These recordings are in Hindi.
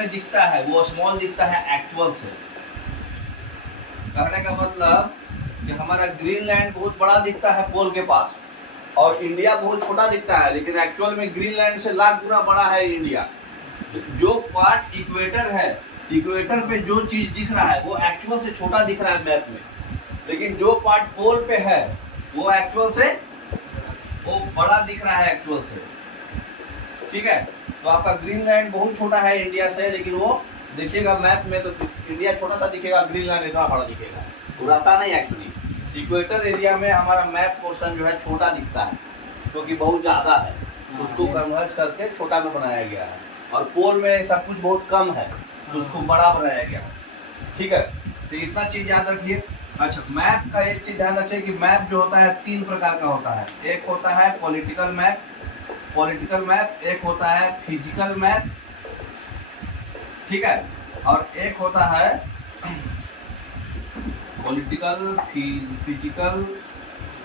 में दिखता है वो स्मॉल दिखता है एक्चुअल से। कहने का मतलब कि हमारा ग्रीनलैंड बहुत बड़ा दिखता है पोल के पास और इंडिया बहुत छोटा दिखता है, लेकिन एक्चुअल में ग्रीनलैंड से लाख गुना बड़ा है इंडिया। जो पार्ट इक्वेटर है, इक्वेटर पे जो चीज दिख रहा है वो एक्चुअल से छोटा दिख रहा है मैप में, लेकिन जो पार्ट पोल पे है वो एक्चुअल से वो बड़ा दिख रहा है एक्चुअल से। ठीक है, तो आपका ग्रीनलैंड बहुत छोटा है इंडिया से, लेकिन वो देखिएगा मैप में तो इंडिया छोटा सा दिखेगा, ग्रीनलैंड इतना बड़ा दिखेगा। वो रहता नहीं एक्चुअली। इक्वेटर एरिया में हमारा मैप पोर्शन जो है छोटा दिखता है क्योंकि बहुत ज़्यादा है, उसको कन्वर्ज करके छोटा में बनाया गया है। और पोल में सब कुछ बहुत कम है तो उसको बड़ा बनाया गया है। ठीक है, तो इतना चीज़ याद रखिए। अच्छा, मैप का एक चीज़ ध्यान रखिए कि मैप जो होता है 3 प्रकार का होता है। एक होता है पॉलिटिकल मैप, एक होता है फिजिकल मैप, ठीक है, और एक होता है पॉलिटिकल, फिजिकल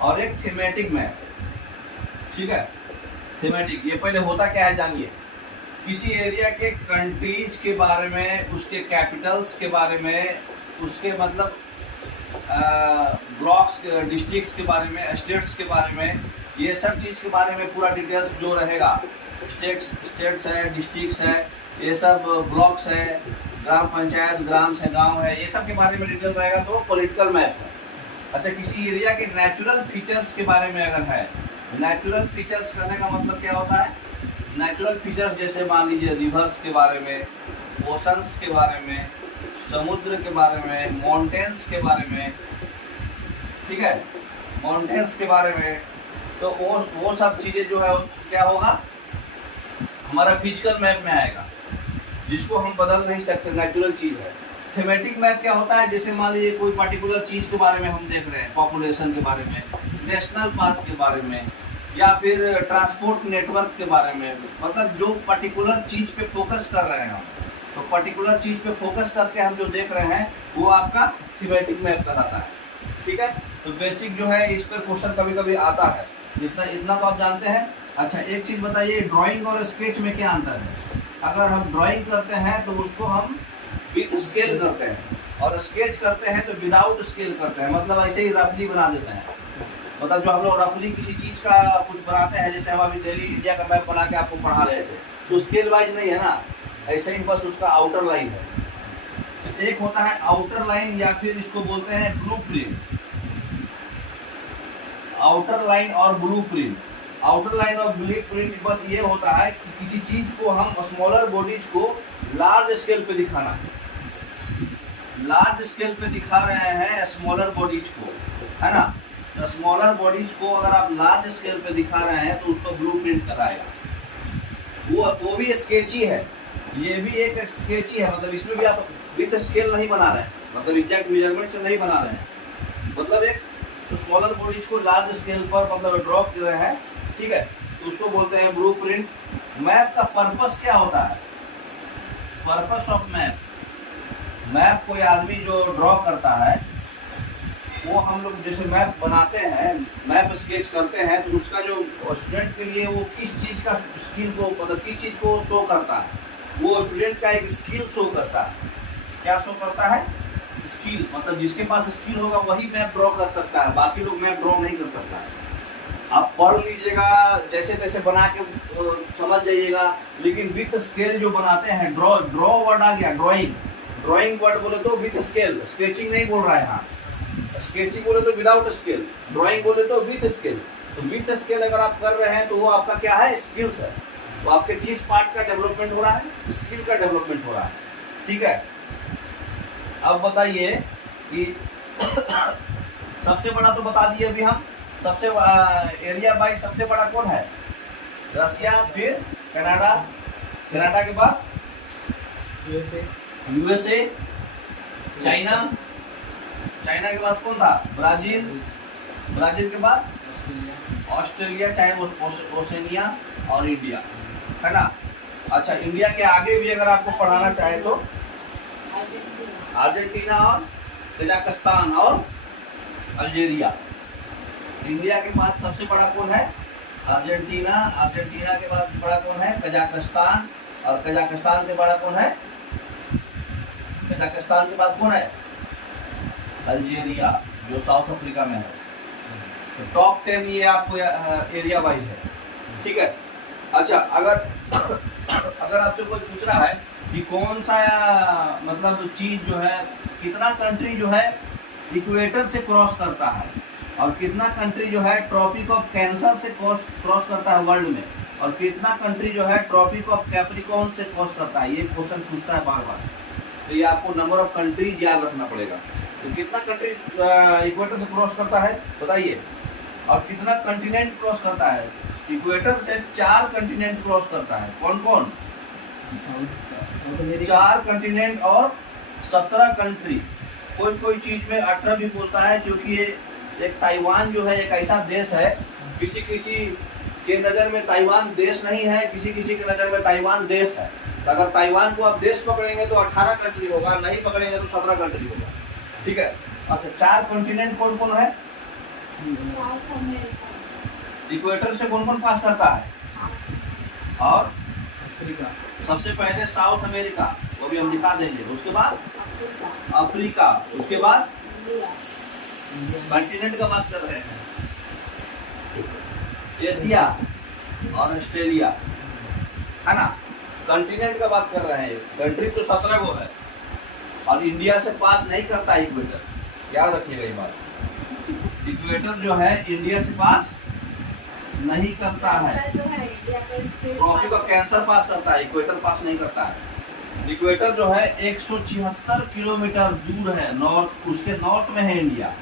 और एक थीमेटिक मैप। ठीक है, थीमेटिक ये पहले होता क्या है जानिए। किसी एरिया के कंट्रीज के बारे में, उसके कैपिटल्स के बारे में, उसके मतलब ब्लॉक्स, डिस्ट्रिक्ट्स के बारे में, स्टेट्स के बारे में, ये सब चीज़ के बारे में पूरा डिटेल्स जो रहेगा। स्टेट्स है, डिस्ट्रिक्ट्स है, ये सब ब्लॉक्स है, ग्राम पंचायत, ग्राम से गांव है, ये सब के बारे में डिटेल रहेगा तो पॉलिटिकल मैप है। अच्छा, किसी एरिया के नेचुरल फीचर्स के बारे में अगर है, नेचुरल फीचर्स करने का मतलब क्या होता है? नेचुरल फीचर्स जैसे मान लीजिए रिवर्स के बारे में, ओशंस के बारे में, समुद्र के बारे में, माउंटेन्स के बारे में, ठीक है, माउंटेन्स के बारे में, तो वो सब चीज़ें जो है क्या होगा हमारा फिजिकल मैप में आएगा, जिसको हम बदल नहीं सकते, नेचुरल चीज़ है। थीमेटिक मैप क्या होता है? जैसे मान लीजिए कोई पर्टिकुलर चीज़ के बारे में हम देख रहे हैं, पॉपुलेशन के बारे में, नेशनल पार्क के बारे में, या फिर ट्रांसपोर्ट नेटवर्क के बारे में, मतलब जो पर्टिकुलर चीज़ पे फोकस कर रहे हैं हम, तो पर्टिकुलर चीज़ पे फोकस करके हम जो देख रहे हैं वो आपका थीमेटिक मैप कहलाता है। ठीक है, तो बेसिक जो है इस पर क्वेश्चन कभी कभी आता है, इतना तो आप जानते हैं। अच्छा, एक चीज़ बताइए, ड्राइंग और स्केच में क्या अंतर है? अगर हम ड्राइंग करते हैं तो उसको हम विथ स्केल करते हैं, और स्केच करते हैं तो विदाउट स्केल करते हैं, मतलब ऐसे ही रफली बना देते हैं। मतलब जो हम लोग रफली किसी चीज़ का कुछ बनाते हैं, जैसे हम अभी दिल्ली इंडिया का मैप बना के आपको पढ़ा रहे थे, तो स्केल वाइज नहीं है ना, ऐसे ही बस उसका आउटर लाइन है। एक होता है आउटर लाइन, या फिर इसको बोलते हैं ब्लूप्रिंट। आउटर लाइन और ब्लूप्रिंट, आउटर लाइन और ब्लूप्रिंट बस ये होता है कि किसी चीज़ को हम स्मॉलर बॉडीज को लार्ज स्केल पे दिखाना है, लार्ज स्केल पे दिखा रहे हैं स्मॉलर बॉडीज को, है ना। तो स्मॉलर बॉडीज को अगर आप लार्ज स्केल पे दिखा रहे हैं तो उसको ब्लूप्रिंट कराएगा। वो भी स्केची है, ये भी एक स्केची है, मतलब इसमें भी आप विथ स्केल नहीं बना रहे हैं, मतलब एग्जैक्ट मेजरमेंट से नहीं बना रहे हैं, मतलब एक स्मॉलर बॉडीज को लार्ज स्केल पर मतलब ड्रॉ कर रहे हैं। ठीक है, तो उसको बोलते हैं ब्लूप्रिंट। मैप का पर्पस क्या होता है? पर्पस ऑफ मैप, मैप कोई आदमी जो ड्रॉ करता है, वो हम लोग जैसे मैप बनाते हैं, मैप स्केच करते हैं, तो उसका जो स्टूडेंट के लिए वो किस चीज़ का स्किल को, मतलब किस चीज़ को शो करता है, वो स्टूडेंट का एक स्किल शो करता है। क्या शो करता है? स्किल, मतलब जिसके पास स्किल होगा वही मैप ड्रॉ कर सकता है, बाकी लोग मैप ड्रॉ नहीं कर सकता है। आप पढ़ लीजिएगा, जैसे तैसे बना के समझ जाइएगा, लेकिन विथ स्केल जो बनाते हैं, ड्रॉ वर्ड आ गया, ड्राइंग वर्ड बोले तो विथ स्केल, स्केचिंग नहीं बोल रहा है यहाँ, स्केचिंग बोले तो विदाउट स्केल, ड्राइंग बोले तो विथ स्केल। तो विथ स्केल अगर आप कर रहे हैं तो वो आपका क्या है? स्किल्स है। तो आपके किस पार्ट का डेवलपमेंट हो रहा है? स्किल का डेवलपमेंट हो रहा है। ठीक है, अब बताइए कि सबसे बड़ा तो बता दिए अभी हम, सबसे एरिया वाइज सबसे बड़ा कौन है? रसिया, फिर कनाडा, कनाडा के बाद यूएसए, चाइना, चाइना के बाद कौन था? ब्राजील, ब्राजील के बाद ऑस्ट्रेलिया, चाहे वो ओसेनिया, और इंडिया, है ना। अच्छा, इंडिया के आगे भी अगर आपको पढ़ाना चाहे तो अर्जेंटीना और कजाकिस्तान और अल्जीरिया। इंडिया के बाद सबसे बड़ा कौन है? अर्जेंटीना, अर्जेंटीना के बाद बड़ा कौन है? कजाकिस्तान, और कजाकिस्तान के बड़ा कौन है? कजाकिस्तान के बाद कौन है? अल्जीरिया, जो साउथ अफ्रीका में है। तो टॉप 10 ये आपको एरिया वाइज है, ठीक है। अच्छा, अगर आपसे कोई पूछ रहा है कि कौन सा मतलब चीज जो है, कितना कंट्री जो है इक्वेटर से क्रॉस करता है और कितना कंट्री जो है ट्रॉपिक ऑफ कैंसर से क्रॉस करता है वर्ल्ड में, और कितना कंट्री जो है ट्रॉपिक ऑफ कैप्रिकॉर्न से क्रॉस करता है, ये क्वेश्चन पूछता है बार बार। तो ये आपको नंबर ऑफ कंट्रीज याद रखना पड़ेगा। तो कितना कंट्री इक्वेटर से क्रॉस करता है बताइए, और कितना कंटिनेंट क्रॉस करता है? इक्वेटर से 4 कंटिनेंट क्रॉस करता है। कौन कौन? 4 कंटिनेंट और 17 कंट्री। कोई चीज में 18 भी बोलता है, क्योंकि ये एक ताइवान जो है एक ऐसा देश है, किसी के नज़र में ताइवान देश नहीं है, किसी के नज़र में ताइवान देश है। तो अगर ताइवान को आप देश पकड़ेंगे तो 18 कंट्री होगा, नहीं पकड़ेंगे तो 17 कंट्री होगा, ठीक है। अच्छा, 4 कॉन्टिनेंट कौन कौन है? इक्वेटर से कौन कौन पास करता है? और अफ्रीका, सबसे पहले साउथ अमेरिका, वो भी हम दिखा देंगे। उसके बाद अफ्रीका, उसके बाद कॉन्टिनेंट का बात कर रहे हैं, एशिया और ऑस्ट्रेलिया, है ना। कॉन्टिनेंट का बात कर रहे हैं। कंट्री तो 17 को है, और इंडिया से पास नहीं करता इक्वेटर, याद रखिएगा ये बात। इक्वेटर जो है इंडिया से पास नहीं करता है, ट्रॉपिक ऑफ कैंसर पास करता है, इक्वेटर पास नहीं करता है। इक्वेटर जो है 176 किलोमीटर दूर है, नॉर्थ, उसके नॉर्थ में है इंडिया।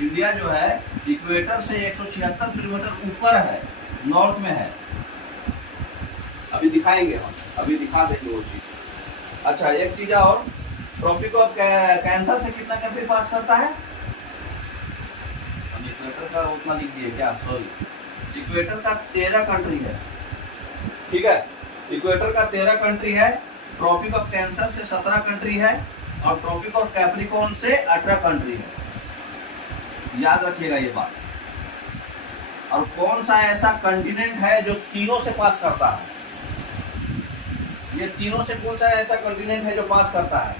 इंडिया जो है इक्वेटर से 176 किलोमीटर ऊपर है, नॉर्थ में है। अभी दिखाएंगे हम, अभी दिखा देंगे वो चीज। अच्छा, एक चीज और, ट्रॉपिक ऑफ कैंसर से कितना कंट्री पास करता है? इक्वेटर का उतना लिख दिए क्या? सॉरी, इक्वेटर का 13 कंट्री है, ठीक है। इक्वेटर का 13 कंट्री है, ट्रॉपिक ऑफ कैंसर से 17 कंट्री है, और ट्रॉपिक ऑफ कैप्रिकॉर्न से 18 कंट्री है। याद रखिएगा ये बात। और कौन सा ऐसा कंटिनेंट है जो तीनों से पास करता है? ये तीनों से कौन सा ऐसा कंटिनेंट है जो पास करता है?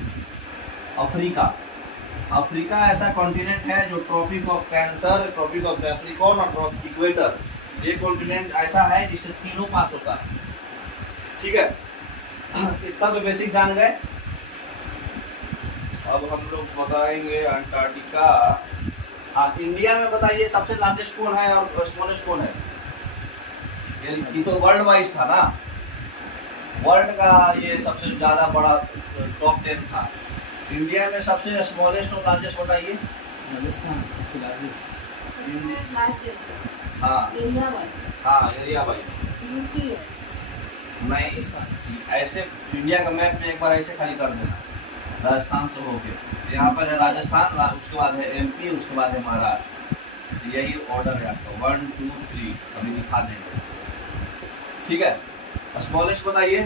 अफ्रीका। अफ्रीका ऐसा कॉन्टिनेंट है जो Tropic of Cancer, Tropic of Capricorn और इक्वेटर, ये कॉन्टिनेंट ऐसा है जिससे तीनों पास होता है, ठीक है। इतना तो बेसिक जान गए। अब हम लोग बताएंगे अंटार्कटिका। हाँ, इंडिया में बताइए सबसे लार्जेस्ट कौन है और स्मॉलेस्ट कौन है? ये तो वर्ल्ड वाइज था ना, वर्ल्ड का ये सबसे ज़्यादा बड़ा टॉप 10 था। इंडिया में सबसे स्मॉलेस्ट और लार्जेस्ट बताइए। राजस्थान सबसे लार्जेस्ट। हाँ हाँ, एरिया वाइज नहीं, ऐसे इंडिया का मैप में एक बार ऐसे खाली कर देना, राजस्थान से होके यहाँ पर है राजस्थान, उसके बाद है एमपी, उसके बाद है महाराष्ट्र। यही ऑर्डर है आपका 1 2 3, अभी दिखा देंगे, ठीक है। स्मॉलेस्ट बताइए।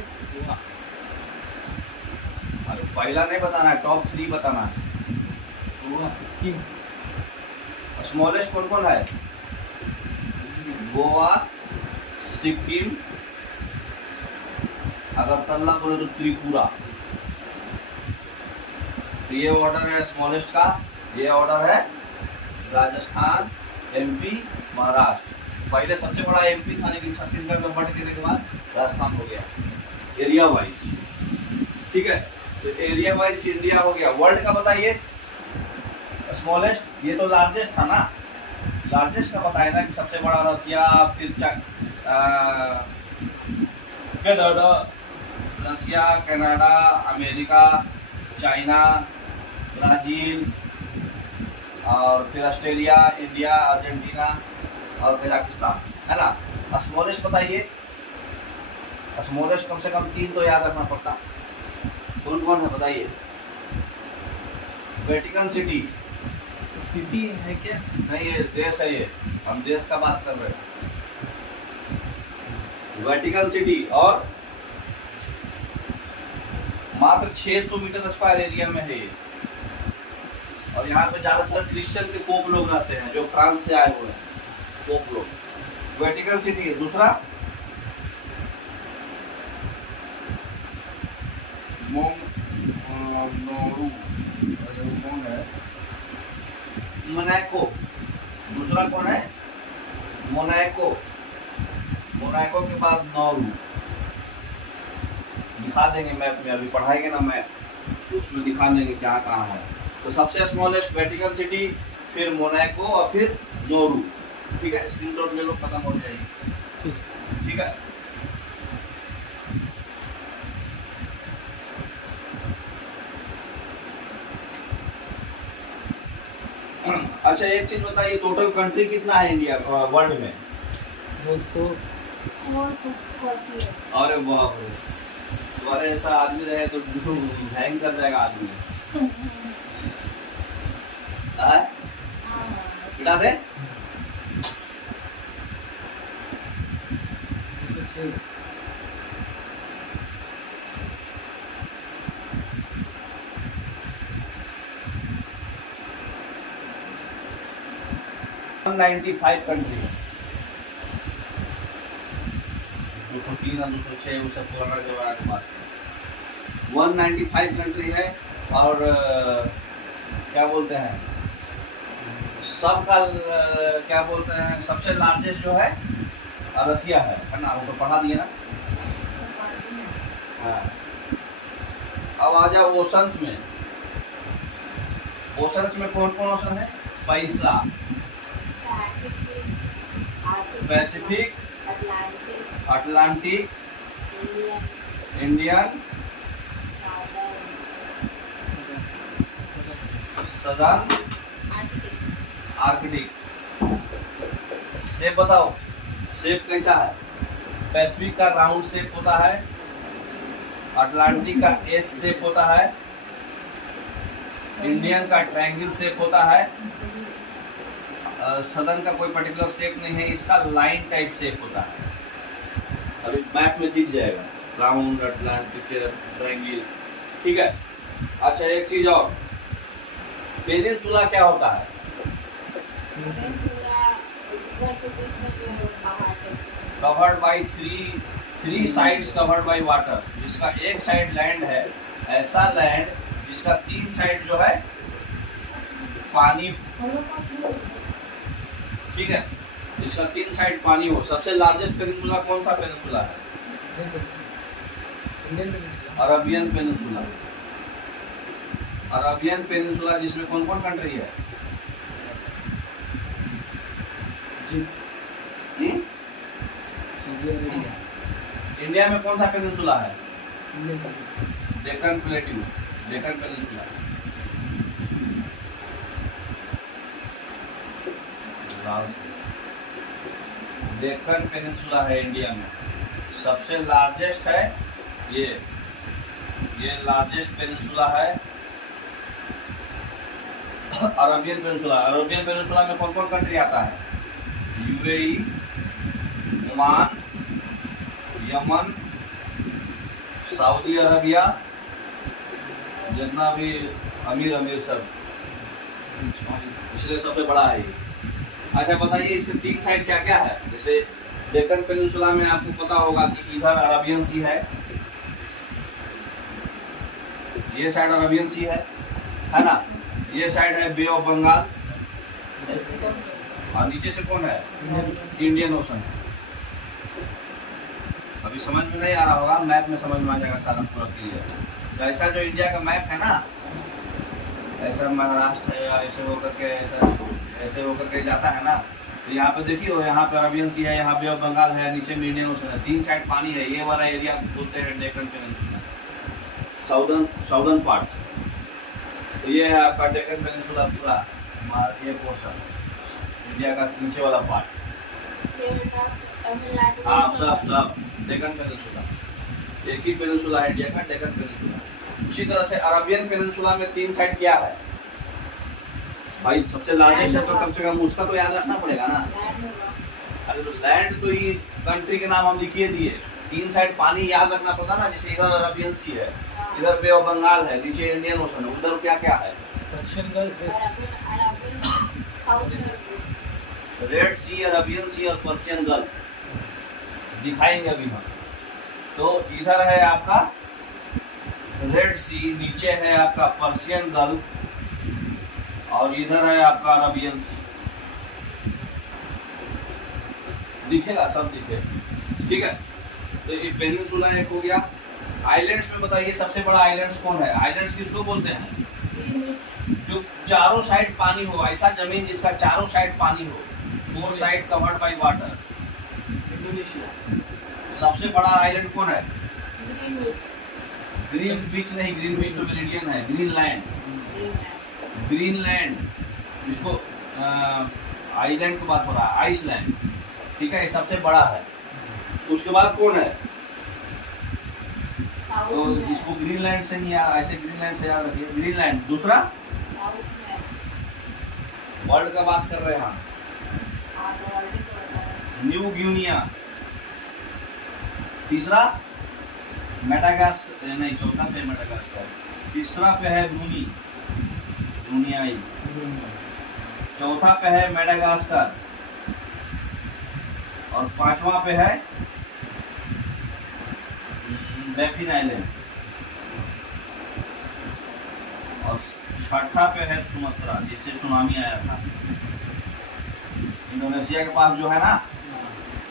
अरे पहला नहीं बताना है, टॉप 3 बताना है। गोवा, सिक्किम। स्मॉलेस्ट कौन कौन है? गोवा, सिक्किम, अगरतला बोले तो त्रिपुरा। तो ये ऑर्डर है स्मॉलेस्ट का। ये ऑर्डर है राजस्थान, एमपी, महाराष्ट्र। पहले सबसे बड़ा एमपी था, लेकिन छत्तीसगढ़ में बंट गिरने के बाद राजस्थान हो गया एरिया वाइज, ठीक है। तो एरिया वाइज इंडिया हो गया। वर्ल्ड का बताइए स्मॉलेस्ट। ये तो लार्जेस्ट था ना, लार्जेस्ट का बताए ना कि सबसे बड़ा रसिया, फिर कनाडा, रसिया, कनाडा, अमेरिका, चाइना, ब्राज़ील, और फिर ऑस्ट्रेलिया, इंडिया, अर्जेंटीना और कजाकिस्तान, है ना। स्मॉलेस्ट बताइए। स्मॉलेस्ट कम से कम 3 तो याद रखना पड़ता। कौन कौन है बताइए? Vatican city. सिटी है क्या? नहीं, ये देश है, ये हम देश का बात कर रहे हैं। वेटिकन सिटी, और मात्र 600 मीटर स्क्वायर एरिया में है ये। और यहाँ पे ज्यादातर क्रिश्चियन के पोप लोग रहते हैं, जो फ्रांस से आए हुए हैं पोप लोग। वेटिकन सिटी है। दूसरा नोरू, और ये कौन है? मोनाको। दूसरा कौन है? मोनाको। मोनाको के बाद नोरू। दिखा देंगे मैप में, अभी पढ़ाएंगे ना मैप तो उसमें दिखा देंगे क्या कहाँ है। तो सबसे स्मॉलेस्ट वेटिकन सिटी, फिर मोनाको और फिर नोरू। ठीक है, स्क्रीनशॉट ले लो, खत्म हो जाएगी। ठीक है। अच्छा एक चीज बताइए, टोटल कंट्री कितना है इंडिया वर्ल्ड में? 200 अरे बाप रे, तुम्हारे ऐसा आदमी रहे तो हैंग कर जाएगा आदमी। हाँ? बिठा दे। 206 195 कंट्री, 203 और 206 वो सब पुराना जमाना की बात है। 195 कंट्री है और क्या बोलते हैं सबका क्या बोलते हैं, सबसे लार्जेस्ट जो है रसिया है ना, वो तो पढ़ा दिए ना। हाँ। अब आ जाओ ओशंस में। ओशंस में कौन कौन ओशन है? पैसा, Pacific, Atlantic, Indian, southern, Arctic. Shape बताओ, शेप कैसा है? पैसिफिक का राउंड शेप होता है, अटलांटिक का एस शेप होता है, इंडियन का ट्रायंगल शेप होता है, सदर्न का कोई पर्टिकुलर शेप नहीं है, इसका लाइन टाइप शेप होता है। अभी मैप में दिख जाएगा, राउंड, अटलांटिक, ट्रायंगल। ठीक है। अच्छा एक चीज और, पेनिनसुला क्या होता है? Covered by three sides covered by water, जिसका एक साइड लैंड है, ऐसा लैंड जिसका 3 साइड जो है पानी। ठीक है, जिसका 3 साइड पानी हो। सबसे लार्जेस्ट पेनिनसुला कौन सा पेनिनसुला है? Arabian peninsula. अरबियन पेनिनसुला जिसमें कौन कौन कंट्री है? इंडिया में कौन सा पेनिनसुला है? Deccan plateau, Deccan peninsula. Deccan peninsula है इंडिया में। सबसे लार्जेस्ट है ये लार्जेस्ट पेनिनसुला है अरबियन पेनिनसुला। अरबियन पेनिनसुला में कौन कौन कंट्री आता है? UAE, Oman, Yemen, Saudi Arabia, जितना भी अमीर सब, इसलिए सबसे बड़ा है ये। अच्छा बताइए इसके 3 साइड क्या क्या है? जैसे डेक्कन पेनिनसुला में आपको पता होगा कि इधर अरबियन सी है, ये साइड अरबियन सी है ना, ये साइड है बे ऑफ बंगाल, और नीचे से कौन है? Indian ocean. अभी समझ में नहीं आ रहा होगा, मैप में समझ में आ जाएगा सारा पूरा क्लियर। तो ऐसा जो इंडिया का मैप है ना, ऐसा महाराष्ट्र है, ऐसे होकर के ऐसे होकर के जाता है ना, तो यहाँ पे देखिए, यहाँ पे अरबियन सी है, यहाँ बे ऑफ बंगाल है, नीचे में इंडियन ओशन है, 3 साइड पानी है। ये वाला एरिया बोलते हैं डेक्कन पेनिनसुला, साउदर्न पार्ट। तो ये है आपका डेक्कन पेनिनसुला पूरा, ये पोर्शन इंडिया का नीचे वाला पार्ट। हाँ सब डेक्कन पेनिनसुला, एक ही पेनिनसुला है इंडिया का, डेक्कन पेनिनसुला। उसी तरह से अरबियन पेनिनसुला में 3 साइड क्या है भाई? सबसे लार्जेस्ट है तो कम से कम उसका तो याद रखना पड़ेगा ना। अरे तो लैंड तो ये कंट्री के नाम हम लिखिए दिए, 3 साइड पानी याद रखना पड़ता ना। जैसे इधर अरबियन सी है, इधर बे ऑफ बंगाल है, नीचे इंडियन ओशन है, उधर क्या क्या है? रेड सी, अरबियन सी और पर्शियन गल्फ दिखाएंगे अभी हम। तो इधर है आपका रेड सी, नीचे है आपका पर्शियन गल्फ और इधर है आपका अरबियन सी। दिखेगा, सब दिखेगा, ठीक है। तो ये पेनिनसुला एक हो गया। आइलैंड्स में बताइए सबसे बड़ा आइलैंड्स कौन है? आइलैंड्स किसको बोलते हैं? जो चारों साइड पानी हो, ऐसा जमीन जिसका चारों साइड पानी हो, four side covered by water. Indonesia. सबसे बड़ा आइलैंड कौन है? ग्रीनविच। ग्रीन बीच नहीं, ग्रीन बीच तो मेरिडियन है। ग्रीनलैंड, ग्रीनलैंड इसको आइलैंड की बात हो रहा है, आइसलैंड, ठीक है, ये सबसे बड़ा है। तो उसके बाद कौन है? तो साउथ में। इसको ग्रीनलैंड से नहीं, ऐसे ग्रीनलैंड से याद रखिए। ग्रीनलैंड दूसरा, साउथ में। वर्ल्ड का बात कर रहे हैं हम। हाँ, तो ऑलरेडी तो बताया। न्यू गिनिया, तीसरा मेडागास्कर, नहीं चौथा पे मेडागास्कर, तीसरा पे है ब्रूनी, ब्रूनियाई, चौथा पे है मेडागास्कर और पांचवा पे है बैफिन आइलैंड और छठा पे है सुमात्रा, जिससे सुनामी आया था। इंडोनेशिया के पास जो है ना,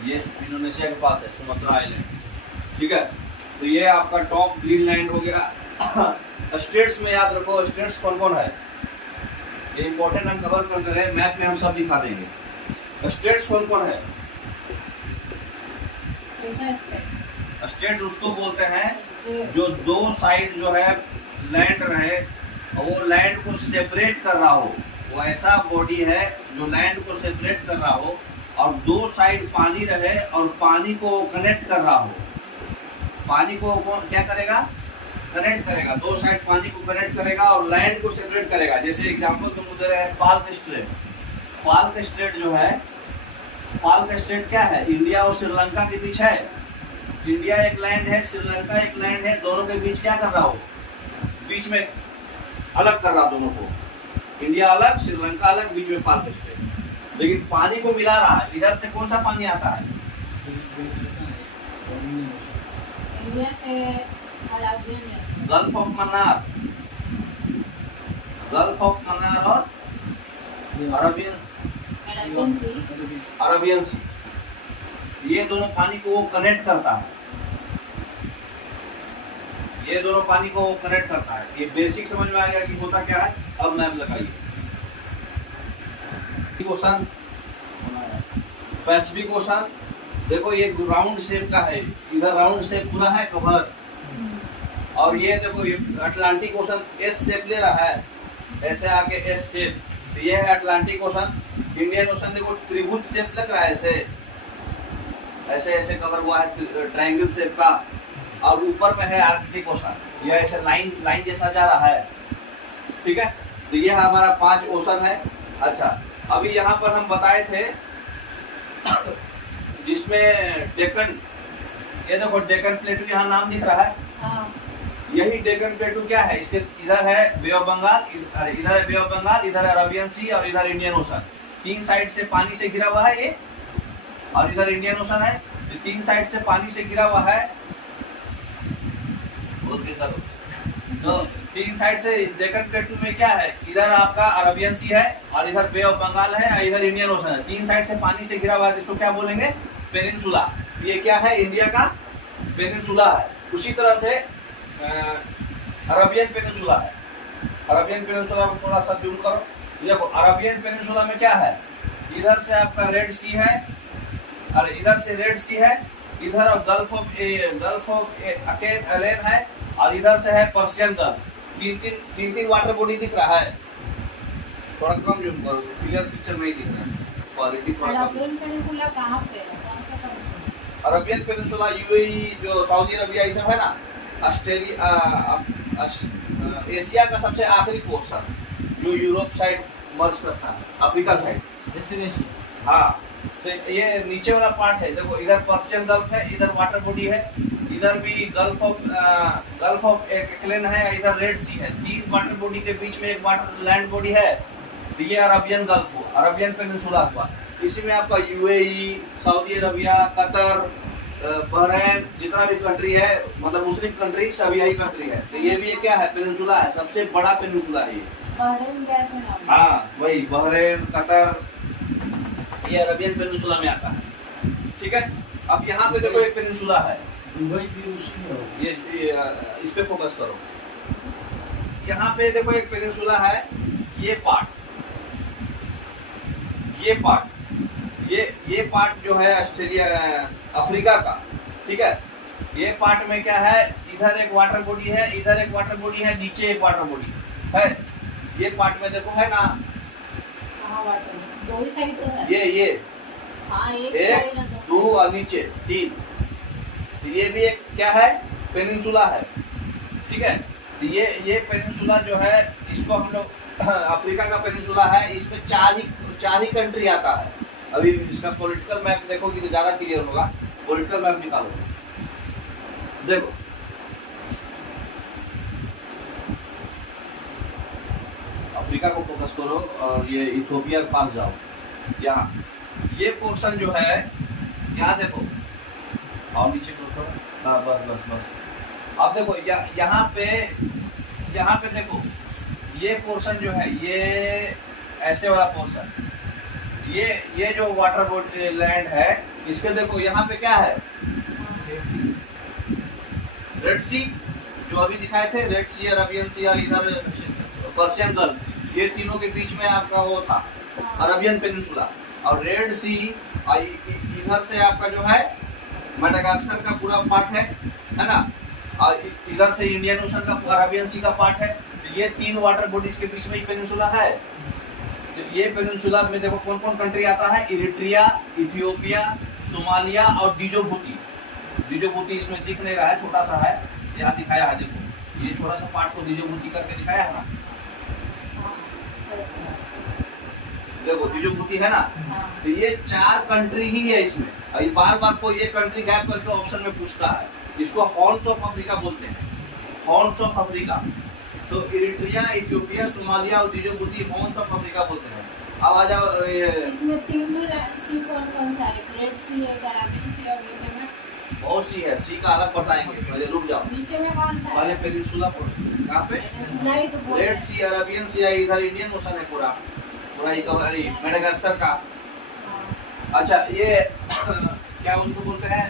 ये इंडोनेशिया के पास है सुमात्रा आइलैंड, ठीक है। तो ये आपका टॉप ग्रीनलैंड हो गया। स्टेट्स में याद रखो, स्टेट्स कौन कौन है, ये इंपॉर्टेंट हम कवर कर रहे हैं, मैप में हम सब दिखा देंगे। स्टेट्स कौन कौन है? कैसा स्टेट? स्टेट्स उसको बोलते हैं जो दो साइड जो है लैंड रहे और वो लैंड को सेपरेट कर रहा हो, वो ऐसा बॉडी है जो लैंड को सेपरेट कर रहा हो और दो साइड पानी रहे और पानी को कनेक्ट कर रहा हो। पानी को कौन क्या करेगा? कनेक्ट करेगा, दो साइड पानी को कनेक्ट करेगा और लैंड को सेपरेट करेगा। जैसे एग्जांपल तुमको दे रहे हैं पाल्क स्ट्रेट। पाल्क स्ट्रेट जो है, पाल्क स्ट्रेट क्या है? इंडिया और श्रीलंका के बीच है। इंडिया एक लैंड है, श्रीलंका एक लैंड है, दोनों के बीच क्या कर रहा हो? बीच में अलग कर रहा दोनों को, इंडिया अलग श्रीलंका अलग, बीच में पाल्क स्ट्रेट। लेकिन पानी को मिला रहा है, इधर से कौन सा पानी आता है? इंडिया से अरबियन है। Gulf of Mannar, gulf of Mannar और अरबियन, अरबियन सी। अरबियन सी, ये दोनों पानी को वो कनेक्ट करता है, ये दोनों पानी को वो कनेक्ट करता है। ये बेसिक समझ में आ गया कि होता क्या है। अब मैप लगाइए। ओशन, पैसिफिक ओशन, देखो ये राउंड शेप का है, इधर राउंड शेप पूरा है कवर, और ये देखो ये अटलांटिक ओशन एस शेप ले रहा है, ऐसे आके एस शेप, तो ये है अटलांटिक ओशन। इंडियन ओशन देखो त्रिभुज शेप लग रहा है, ऐसे ऐसे ऐसे कवर हुआ है ट्रायंगल शेप का, और ऊपर में है आर्कटिक ओशन, ये ऐसे लाइन लाइन जैसा जा रहा है, ठीक है। तो ये हमारा 5 ओशन है। अच्छा, अभी यहाँ पर हम बताए थे जिसमें डेक्कन, ये देखो डेक्कन प्लेटू यहाँ नाम दिख रहा है, हाँ। यही डेक्कन प्लेटू क्या है? इसके इधर है बे ऑफ बंगाल, इधर है बे ऑफ बंगाल, इधर है अरबियन सी और इधर इंडियन ओशन। 3 साइड से पानी से घिरा हुआ है ये, और इधर इंडियन ओशन है। तो 3 साइड से पानी से घिरा हुआ है, बोल के करो। तो 3 साइड से डेक्कन प्लेटू में क्या है? इधर आपका अरबियन सी है और इधर बे ऑफ बंगाल है और इधर इंडियन ओशन है। 3 साइड से पानी से घिरा हुआ है, इसको क्या बोलेंगे? पेनिनसुला। ये क्या है? इंडिया का पेनिनसुला है। उसी तरह से अरबियन पेनिनसुला है। अरबियन पेनिनसुला को थोड़ा सा जूम करो, देखो अरबियन पेनिनसुला में क्या है? इधर से आपका रेड सी है और इधर से रेड सी है, इधर गल्फ ऑफ एलेन है और इधर से है पर्शियन गल्फ। तीन वाटर बॉडी दिख रहा है, थोड़ा कम जूम करो, क्लियर पिक्चर नहीं दिख रहा है, क्वालिटी थोड़ा कम। अरबियन पेनिनसुला कहाँ पे है? कौन सा कंट्री? अरबियन पेनिनसुला यूएई, जो सऊदी अरबिया ये सब है ना, ऑस्ट्रेलिया, एशिया का सबसे आखिरी पोर्शन जो यूरोप साइड मर्ज करता है, अफ्रीका साइड। डेस्टिनेशन। हाँ, तो ये नीचे वाला पार्ट है, देखो इधर पर्शियन गल्फ है, इधर वाटर बॉडी है, इधर भी गल्फ ऑफ एलेन है, इधर रेड सी है। 3 वाटर बॉडी के बीच में एक वाटर लैंड बॉडी है, तो ये अरबियन गल्फ हो, अरबियन पेनिनसुला हुआ। इसी में आपका UAE, Saudi Arabia, Qatar, Bahrain, जितना भी कंट्री है, मतलब मुस्लिम कंट्री, सब यही कंट्री है। तो ये भी एक क्या है, पेनिनसुला है, सबसे बड़ा पेनिनसुला है ये। बहरीन क्या थे नाम? हाँ वही बहरीन, कतर, ये अरबियन पेनिनसुला में आता है। ठीक है, अब यहाँ पे देखो एक पेनिनसुला है, दुबई भी उसी में होगा। ये इस पे फोकस करो। यहाँ पे देखो एक पेनिनसुला है, ये पार्ट, ये पार्ट जो है ऑस्ट्रेलिया, अफ्रीका का। ठीक है, ये पार्ट में क्या है, इधर एक वाटर बॉडी है, इधर एक वाटर बॉडी है, नीचे एक वाटर बॉडी है। ये पार्ट में देखो है ना, कहाँ वाटर? दो ही साइड तो है। ये हाँ, एक एक, साइड है, दो और नीचे 3। तो ये भी एक क्या है, पेनिनसुला है। ठीक है, तो ये पेनिनसुला जो है, इसको हम लोग अफ्रीका का पेनिनसुला है, इसमें चार ही कंट्री आता है। अभी इसका पॉलिटिकल मैप देखोगे तो ज्यादा क्लियर होगा। पॉलिटिकल मैप निकालो, देखो अफ्रीका को फोकस करो और ये इथियोपिया के पास जाओ। यहाँ ये पोर्शन जो है, यहाँ देखो, और नीचे को थोड़ा, हाँ बस। अब देखो यहाँ पे देखो, ये पोर्शन जो है, ये ऐसे वाला पोर्शन, ये जो वाटर बॉडी लैंड है, इसके देखो यहाँ पे क्या है, रेड सी, जो अभी दिखाए थे, रेड सी, अरबियन सी और इधर पर्शियन गल्फ, ये तीनों के बीच में आपका वो था अरबियन पेनिनसुला। और रेड सी इधर से आपका जो है मेडागास्कर का पूरा पार्ट है ना, और इधर से इंडियन ओशन का, अरबियन सी का पार्ट है। तो ये 3 वाटर बॉडीज के बीच में ही पेनिनसुला है। तो ये पेनिनसुला में देखो कौन कौन कंट्री आता है, इरिट्रिया, इथियोपिया, सोमालिया और डिजोबुटी। डिजोबुटी इसमें दिख नहीं रहा है, छोटा सा है, यहाँ दिखाया है, देखो ये छोटा सा पार्ट को डिजोबुटी करके दिखाया है ना, देखो डिजोबुटी है ना। तो ये 4 कंट्री ही है इसमें। और बार बार को ये कंट्री गैप करके ऑप्शन में पूछता है। इसको हॉर्न्स ऑफ अफ्रीका बोलते हैं, हॉर्न्स ऑफ अफ्रीका। तो इरिट्रिया, इथियोपिया, सोमालिया और डिजोबुटी हॉर्न्स ऑफ अफ्रीका बोलते हैं। अब आ जाओ, इसमें 3 सी कौन सा है? रेड सी है, अरबियन सी, और नीचे में बहुत सी है, सी का अलग बताएंगे, पहले रुक जाओ। नीचे में कौन सा पहले है? पेनिनसुला कहाँ पे, पेनिनसुला ही तो बोल रहे रेड हैं। सी, अरबियन सी है, इधर इंडियन ओशन है पूरा ही कवर, मेडागास्कर का। हाँ। अच्छा, ये क्या उसको बोलते हैं,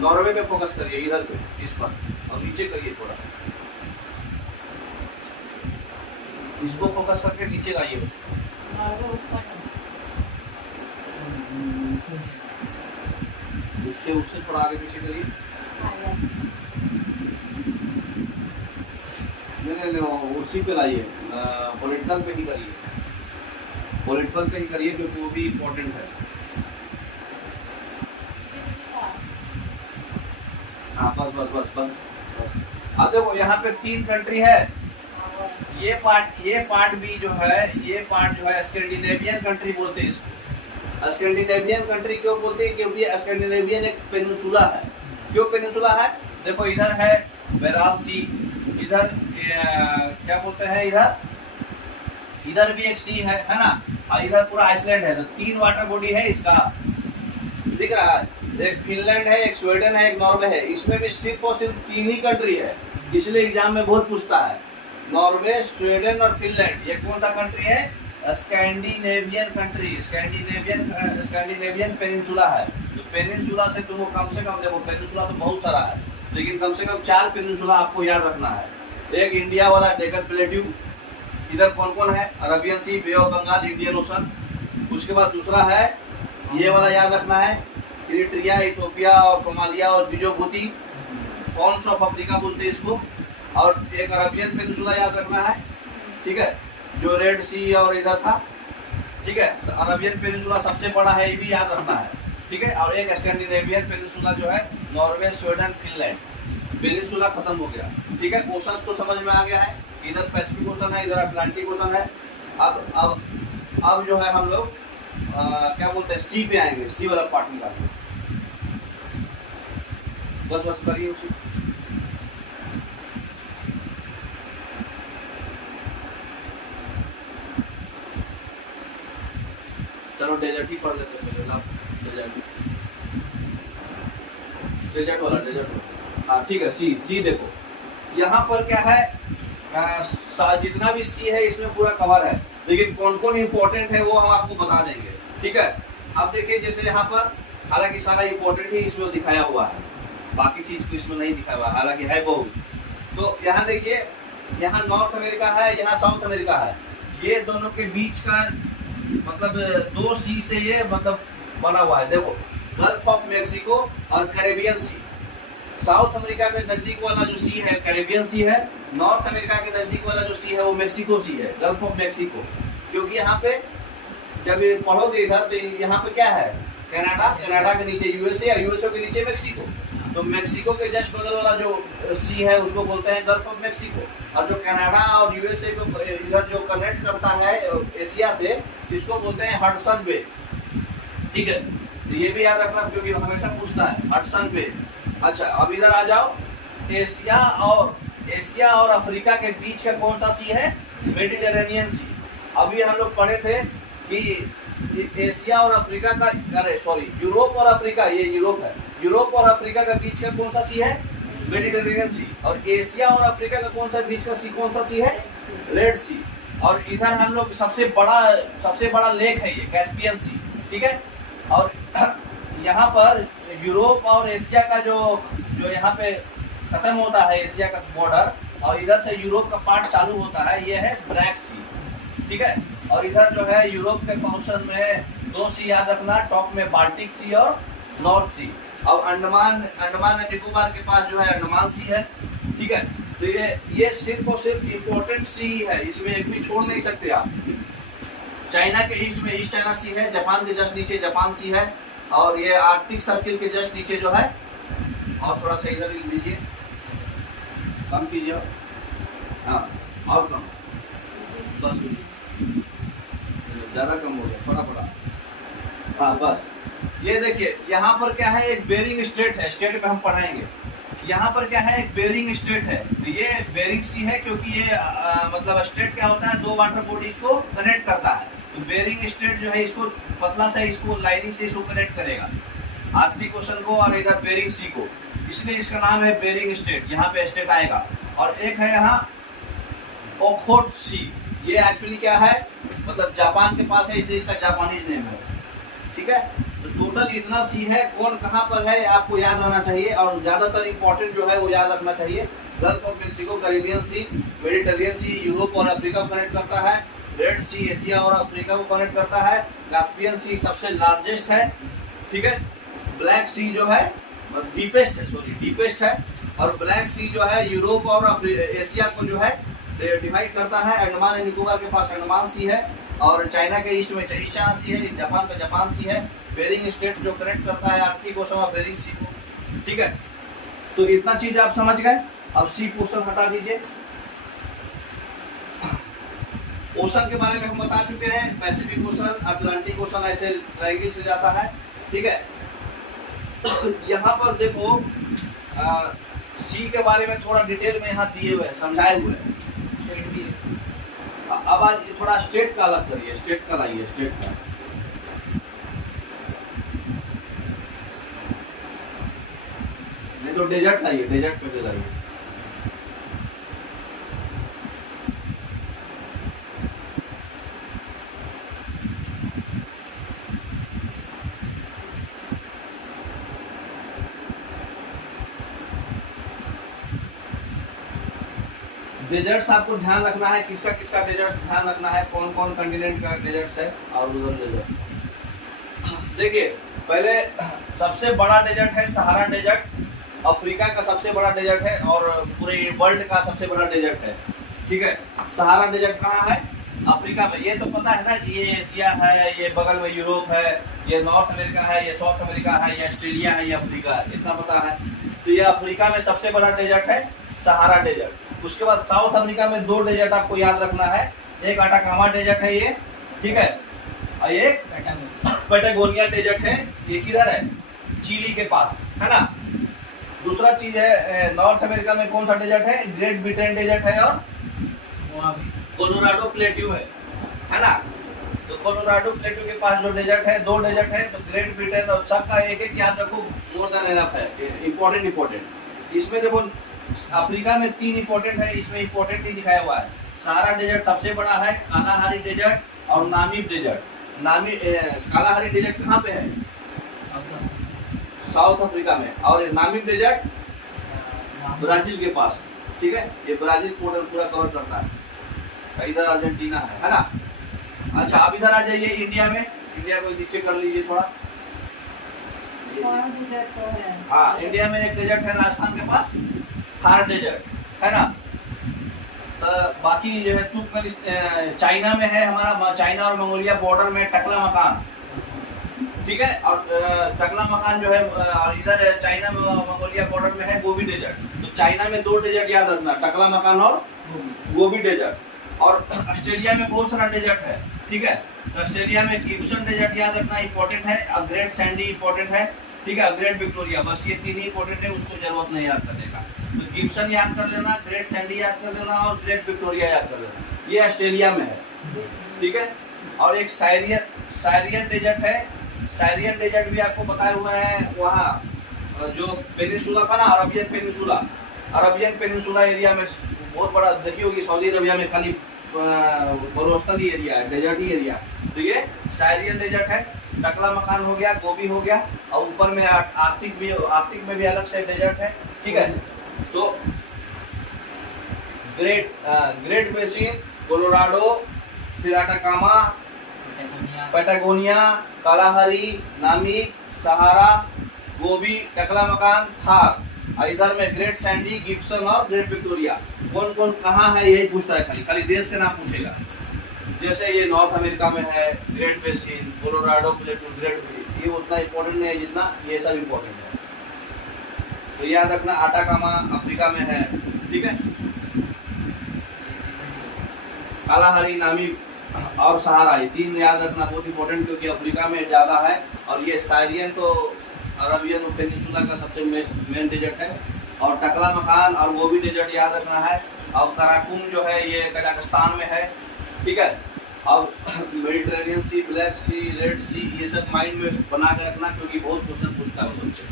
नॉर्वे पे फोकस करिए, इधर पे, इस पर, और नीचे करिए थोड़ा, इसको फोकस करके नीचे लाइए। नॉर्वे ऊपर है। उससे थोड़ा आगे पीछे करिए। आगे। नहीं, उसी पे लाइए, पॉलिटिकल पे ही करिए, पॉलिटिकल पे ही करिए, क्योंकि वो भी इम्पोर्टेंट है। हाँ बस। अब देखो यहाँ पे 3 कंट्री है। ये पार्ट भी जो है, ये पार्ट जो है स्कैंडिनेवियन कंट्री बोलते हैं इसको। स्कैंडिनेवियन कंट्री क्यों बोलते हैं, क्योंकि स्कैंडिनेवियन एक पेनिनसुला है। क्यों पेनिनसुला है, देखो इधर है बेराल सी, इधर क्या बोलते हैं, इधर भी एक सी है ना, और इधर पूरा आइसलैंड है। तो 3 वाटर बॉडी है इसका, दिख रहा है, एक फिनलैंड है, एक स्वीडन है, एक नॉर्वे है। इसमें भी सिर्फ और सिर्फ 3 ही कंट्री है, इसलिए एग्जाम में बहुत पूछता है। नॉर्वे, स्वीडन और फिनलैंड, ये कौन सा कंट्री है, स्कैंडिनेवियन कंट्री, स्कैंडिनेवियन पेनिनसुला है। तो पेनिनसुला से तुमको कम से कम, देखो पेनिनसुला तो बहुत सारा है, लेकिन कम से कम 4 पेनिनसुला आपको याद रखना है। एक इंडिया वाला डेक्कन प्लेट्यू, इधर कौन कौन है, Arabian Sea, Bay of Bengal, Indian Ocean. उसके बाद दूसरा है, ये वाला याद रखना है, इरिट्रिया, इथियोपिया और सोमालिया और डिजोबुटी, हॉर्न्स ऑफ अफ्रीका बोलते हैं इसको। और एक अरबियन पेनिनसुला याद रखना है, ठीक है, जो रेड सी और इधर था। ठीक है, तो अरबियन पेनिनसुला सबसे बड़ा है, ये भी याद रखना है, ठीक है। और एक स्कैंडिनेवियन पेनिनसुला जो है, नॉर्वे, स्वीडन, फिनलैंड। पेनिनसुला खत्म हो गया, ठीक है। ओशंस तो समझ में आ गया है, इधर पैसिफिक ओशन है, इधर अटलांटिक ओशन है। अब जो है हम लोग क्या बोलते हैं, सी पे आएंगे, सी वाला पार्ट निकालेंगे। बस करिए उसी। चलो डेजर्ट ही पढ़ लेते हैं पहले ना, डेजर्ट। डेजर्ट वाला हाँ ठीक है। सी देखो यहाँ पर क्या है, जितना भी सी है इसमें पूरा कवर है, लेकिन कौन कौन इंपॉर्टेंट है वो हम आपको बता देंगे, ठीक है। अब देखिए जैसे यहाँ पर हालांकि सारा इंपॉर्टेंट ही इसमें दिखाया हुआ है, बाकी चीज को इसमें नहीं दिखाया हुआ है, हालांकि है बहुत। तो यहाँ देखिए, यहाँ नॉर्थ अमेरिका है, यहाँ साउथ अमेरिका है, ये दोनों के बीच का मतलब 2 सी से ये मतलब बना हुआ है। देखो गल्फ ऑफ मेक्सिको और कैरेबियन सी, साउथ अमेरिका के नजदीक वाला जो सी है कैरेबियन सी है, नॉर्थ अमेरिका के नजदीक वाला जो सी है वो मेक्सिको सी है, गल्फ ऑफ मेक्सिको। क्योंकि यहाँ पे जब ये पढ़ोगे इधर तो यहाँ पे क्या है, कनाडा के नीचे यूएसए या यूएसए के नीचे मेक्सिको, तो मेक्सिको के जस्ट बगल वाला जो सी है उसको बोलते हैं गल्फ ऑफ मेक्सिको। और जो कनाडा और यूएसए को इधर जो कनेक्ट करता है एशिया से, इसको बोलते हैं हडसन बे, ठीक है। तो ये भी याद रखना क्योंकि हमेशा पूछता है हडसन बे। अच्छा अब इधर आ जाओ, एशिया और अफ्रीका के बीच का कौन सा सी है, मेडिटेरेनियन सी। अभी हम लोग पढ़े थे कि एशिया और अफ्रीका का, अरे सॉरी यूरोप और अफ्रीका, ये यूरोप है, यूरोप और अफ्रीका का बीच का कौन सा सी है, मेडिटेरेनियन सी। और एशिया और अफ्रीका का कौन सा बीच का सी, कौन सा सी है, रेड सी। और इधर हम लोग सबसे बड़ा लेक है ये कैस्पियन सी, ठीक है। और यहाँ पर यूरोप और एशिया का जो यहाँ पे खत्म होता है एशिया का बॉर्डर, और इधर से यूरोप का पार्ट चालू होता है, ये है ब्लैक सी, ठीक है। और इधर जो है यूरोप के पोर्शन में 2 सी याद रखना, टॉप में बाल्टिक सी और नॉर्थ सी। अब अंडमान एंड निकोबार के पास जो है अंडमान सी है, ठीक है। तो ये सिर्फ और सिर्फ इम्पोर्टेंट सी है, इसमें एक भी छोड़ नहीं सकते आप। चाइना के ईस्ट में ईस्ट चाइना सी है, जापान के जस्ट नीचे जापान सी है, और ये आर्कटिक सर्किल के जस्ट नीचे जो है, और थोड़ा सा इधर लीजिए, कम कीजिए, हाँ और कम, बस ज़्यादा कम हो गया, थोड़ा हाँ बस। ये देखिए यहाँ पर क्या है, एक बेरिंग स्ट्रेट है, स्टेट में हम पढ़ाएंगे। यहाँ पर क्या है, एक बेरिंग स्ट्रेट है, ये बेरिंग सी है क्योंकि ये मतलब स्ट्रेट क्या होता है, 2 वाटर बॉडीज को कनेक्ट करता है। तो बेरिंग स्ट्रेट जो है इसको पतला सा इसको लाइनिंग से इसको कनेक्ट करेगा, आर्कटिक ओशन को और इधर बेरिंग सी को, इसलिए इसका नाम है बेरिंग स्ट्रेट, यहाँ पे स्ट्रेट आएगा। और एक है यहाँ ओखोट सी, ये एक्चुअली क्या है, मतलब जापान के पास है, इसलिए इसका जापानीज नेम है, ठीक है। तो टोटल इतना सी है, कौन कहाँ पर है आपको याद रहना चाहिए, और ज़्यादातर इंपॉर्टेंट जो है वो याद रखना चाहिए। Gulf of Mexico, Caribbean Sea, Mediterranean Sea Europe और अफ्रीका को कनेक्ट करता है, रेड सी एशिया और अफ्रीका को कनेक्ट करता है, कैस्पियन सी सबसे लार्जेस्ट है, ठीक है। ब्लैक सी जो है डीपेस्ट है, और ब्लैक सी जो है यूरोप और एशिया को जो है डिवाइड करता है। अंडमान एंड निकोबार के पास अंडमान सी है, और चाइना के ईस्ट में ईस्ट चाइना सी है, जापान का जापान सी है, बेरिंग स्ट्रेट जो कनेक्ट करता है आर्कटिक ओशन और बेरिंग सी को, ठीक है। तो इतना चीज आप समझ गए। अब सी पोर्शन हटा दीजिए। ओशन के बारे में हम बता चुके हैं, पैसिफिक ओशन, अटलांटिक ओशन ऐसे ट्रायंगल से जाता है, ठीक है। यहाँ पर देखो सी के बारे में थोड़ा डिटेल में यहाँ दिए हुए हैं, समझाए हुए हैं। अब आज थोड़ा स्टेट का अलग करिए, स्टेट का लाइए, स्टेट का। नहीं तो डेजर्ट लाइए, डेजर्ट पे लाइए। डेजर्ट्स आपको ध्यान रखना है, किसका किसका डेजर्ट ध्यान रखना है, कौन कौन कंटिनेंट का डेजर्ट्स है और उधर डेजर्ट। देखिए पहले सबसे बड़ा डेजर्ट है सहारा डेजर्ट, अफ्रीका का सबसे बड़ा डेजर्ट है और पूरे वर्ल्ड का सबसे बड़ा डेजर्ट है, ठीक है। सहारा डेजर्ट कहाँ है, अफ्रीका में। ये तो पता है ना कि ये एशिया है, ये बगल में यूरोप है, ये नॉर्थ अमेरिका है, ये साउथ अमेरिका है, ये ऑस्ट्रेलिया है, ये अफ्रीका है, इतना पता है। तो ये अफ्रीका में सबसे बड़ा डेजर्ट है सहारा डेजर्ट। उसके बाद साउथ अमेरिका में 2 डेजर्ट आपको याद रखना है, एक अटाकामा डेजर्ट है ये, ठीक है, और एक पैटागोनिया डेजर्ट है, ये किधर है, चिली के पास है ना। दूसरा चीज है नॉर्थ अमेरिका में कौन सा डेजर्ट है, ग्रेट ब्रिटेन डेजर्ट है और कोलोराडो प्लेट्यू है ना। तो कोलोराडो प्लेटू के पास जो डेजर्ट है, 2 डेजर्ट है, तो ग्रेट ब्रिटेन और सबका एक याद रखो, मोर देन एनफ है, इंपॉर्टेंट। इसमें देखो अफ्रीका में 3 इंपॉर्टेंट है, इसमें इंपॉर्टेंट नहीं दिखाया हुआ है। सहारा डेजर्ट सबसे बड़ा है, कालाहारी डेजर्ट और नामीब डेजर्ट। कालाहारी डेजर्ट कहाँ पे है? साउथ अफ्रीका में। और नामीब डेजर्ट ब्राजील के पास, ठीक है। ये ब्राजील पूरा कवर करता है, इधर अर्जेंटीना है ना। अच्छा, अब इधर आ जाइए इंडिया में। इंडिया को नीचे कर लीजिए थोड़ा। हाँ, इंडिया में एक डेजर्ट है राजस्थान के पास, थार डेजर्ट है ना। तो बाकी जो है चाइना में है हमारा, चाइना और मंगोलिया बॉर्डर में टकला मकान, ठीक है। और टकला मकान जो है, और इधर चाइना मंगोलिया बॉर्डर में है गोबी डेजर्ट। तो चाइना में 2 डेजर्ट याद रखना, टकला मकान और गोबी डेजर्ट। और ऑस्ट्रेलिया में बहुत सारा डेजर्ट है, ठीक है। तो ऑस्ट्रेलिया में गिब्सन डेजर्ट याद रखना इंपॉर्टेंट है, और ग्रेट सैंडी इंपॉर्टेंट है, ठीक है। ग्रेट विक्टोरिया, बस ये 3 ही इंपॉर्टेंट है, उसको जरूरत नहीं याद करने का। तो गिब्सन याद कर लेना, ग्रेट सैंडी याद कर लेना और ग्रेट विक्टोरिया याद कर लेना। ये ऑस्ट्रेलिया में है, ठीक है। और एक सायरियन डेजर्ट है। सायरियन डेजर्ट भी आपको बताया हुआ है, वहाँ जो पेनिनसुला था ना, अरबियन पेनिनसुला एरिया में बहुत बड़ा देखी होगी, सऊदी अरबिया में खाली मरुस्थली एरिया है, डेजर्ट ही एरिया। तो ये सायरियन डेजर्ट है। टकला मकान हो गया, गोबी हो गया, और ऊपर में आर्कटिक में भी अलग से डेजर्ट है, ठीक है। तो ग्रेट बेसिन, कोलोराडो, फिर अटाकामा, पैटागोनिया, कालाहारी, नामीब, सहारा, गोबी, टकला मकान, थार। और इधर में ग्रेट सैंडी, गिब्सन और ग्रेट विक्टोरिया। कौन कौन कहाँ है यही पूछता है, खाली देश के नाम पूछेगा। जैसे ये नॉर्थ अमेरिका में है, ग्रेट बेसिन, कोलोराडो प्लेटू, ये उतना इम्पोर्टेंट नहीं है जितना ये सब इम्पोर्टेंट है। तो याद रखना, अटाकामा अफ्रीका में है, ठीक है। कालाहारी, नामीब और सहारा, ये 3 याद रखना बहुत इंपॉर्टेंट, क्योंकि अफ्रीका में ज़्यादा है। और ये सायरियन तो अरबियन पेनिनसुला का सबसे मेन डेजर्ट है। और टकला मकान और गोबी डेजर्ट याद रखना है। और कराकुम जो है ये कजाकिस्तान में है, ठीक है। अब मेडिटेरेनियन सी, ब्लैक सी, रेड सी, ये सब माइंड में बना के रखना, क्योंकि बहुत क्वेश्चन पूछता है वो सबसे,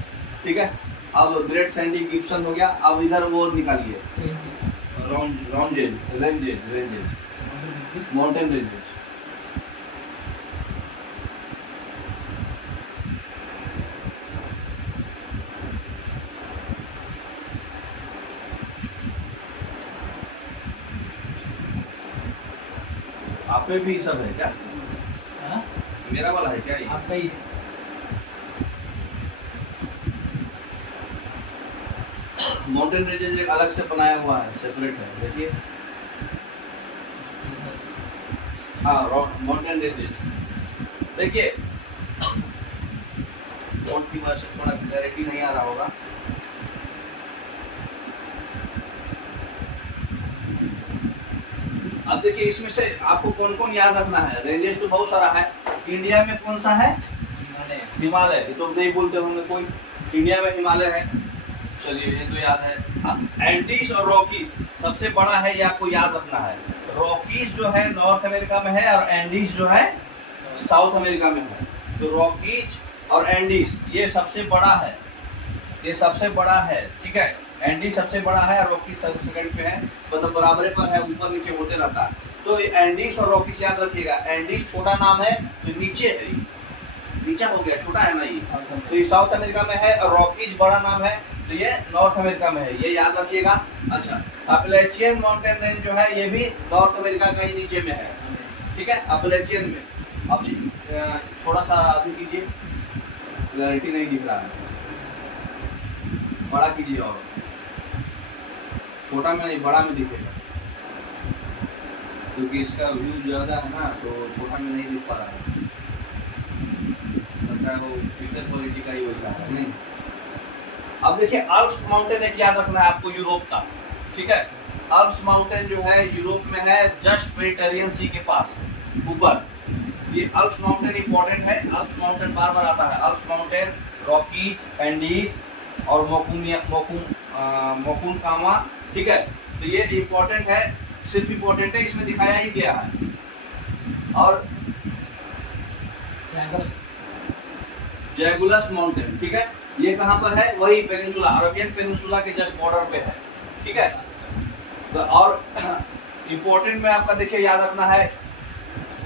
ठीक है। अब ग्रेट सैंडी, गिब्सन हो गया। अब इधर वो निकालिए, रेंजेज, माउंटेन रेंजेज। आप पे भी सब है क्या? हाँ? मेरा वाला है क्या ये? आपका ही माउंटेन रेंजेस एक अलग से बनाया हुआ है, सेपरेट है, देखिए। हाँ, माउंटेन रेंजेस देखिए। फॉन्ट की वजह से थोड़ा क्लैरिटी नहीं आ रहा होगा। अब देखिए, इसमें से आपको कौन कौन याद रखना है। रेंजेस तो बहुत सारा है। इंडिया में कौन सा है? हिमालय। ये तो नहीं बोलते होंगे कोई, इंडिया में हिमालय है। चलिए, ये तो याद है। एंडीज और रॉकीज सबसे बड़ा है, ये आपको याद रखना है। रॉकीज जो है नॉर्थ अमेरिका में है, और एंडीज जो है साउथ अमेरिका में है। तो रॉकीज और एंडीज ये सबसे बड़ा है, ये सबसे बड़ा है, ठीक है। एंडीज सबसे बड़ा है और रॉकीज सेकंड पे है, मतलब बराबरे पर है, ऊपर नीचे होते रहता है। तो एंडीज और रॉकीज याद रखिएगा। एंडीज छोटा नाम है, तो नीचे है, नीचा हो गया, छोटा है ना ये, तो ये साउथ अमेरिका में है। और रॉकीज बड़ा नाम है, तो ये नॉर्थ अमेरिका में है, ये याद रखिएगा। अच्छा, अपलेचियन माउंटेन रेंज जो है ये भी नॉर्थ अमेरिका का ही नीचे में है, ठीक है, अपलेचियन में। अब थोड़ा सा अभी कीजिए, क्लैरिटी नहीं दिख रहा है, बड़ा कीजिए, और छोटा में नहीं बड़ा में दिखेगा, क्योंकि इसका व्यू ज़्यादा है ना, तो छोटा में नहीं दिख पा रहा है। लगता है वो पिक्चर क्वालिटी का ही वैसा है, नहीं। अब देखिए, अल्प्स माउंटेन एक याद रखना है आपको, यूरोप का, ठीक है। अल्प्स माउंटेन जो है यूरोप में है, जस्ट मेडिटेरेनियन सी के पास ऊपर। ये अल्प्स माउंटेन इंपॉर्टेंट है। अल्प्स माउंटेन बार बार आता है। अल्प्स माउंटेन, रॉकी, एंडीज और मोकुनकामा, ठीक है। तो ये इंपॉर्टेंट है, सिर्फ इंपॉर्टेंट है, इसमें दिखाया ही गया है। और जैगुलस माउंटेन, ठीक है। ये कहाँ पर है? वही पेनिनसुला, अरबियन पेनिनसुला के जस्ट बॉर्डर पे है, ठीक है। तो और इम्पोर्टेंट में आपका देखिए याद रखना है,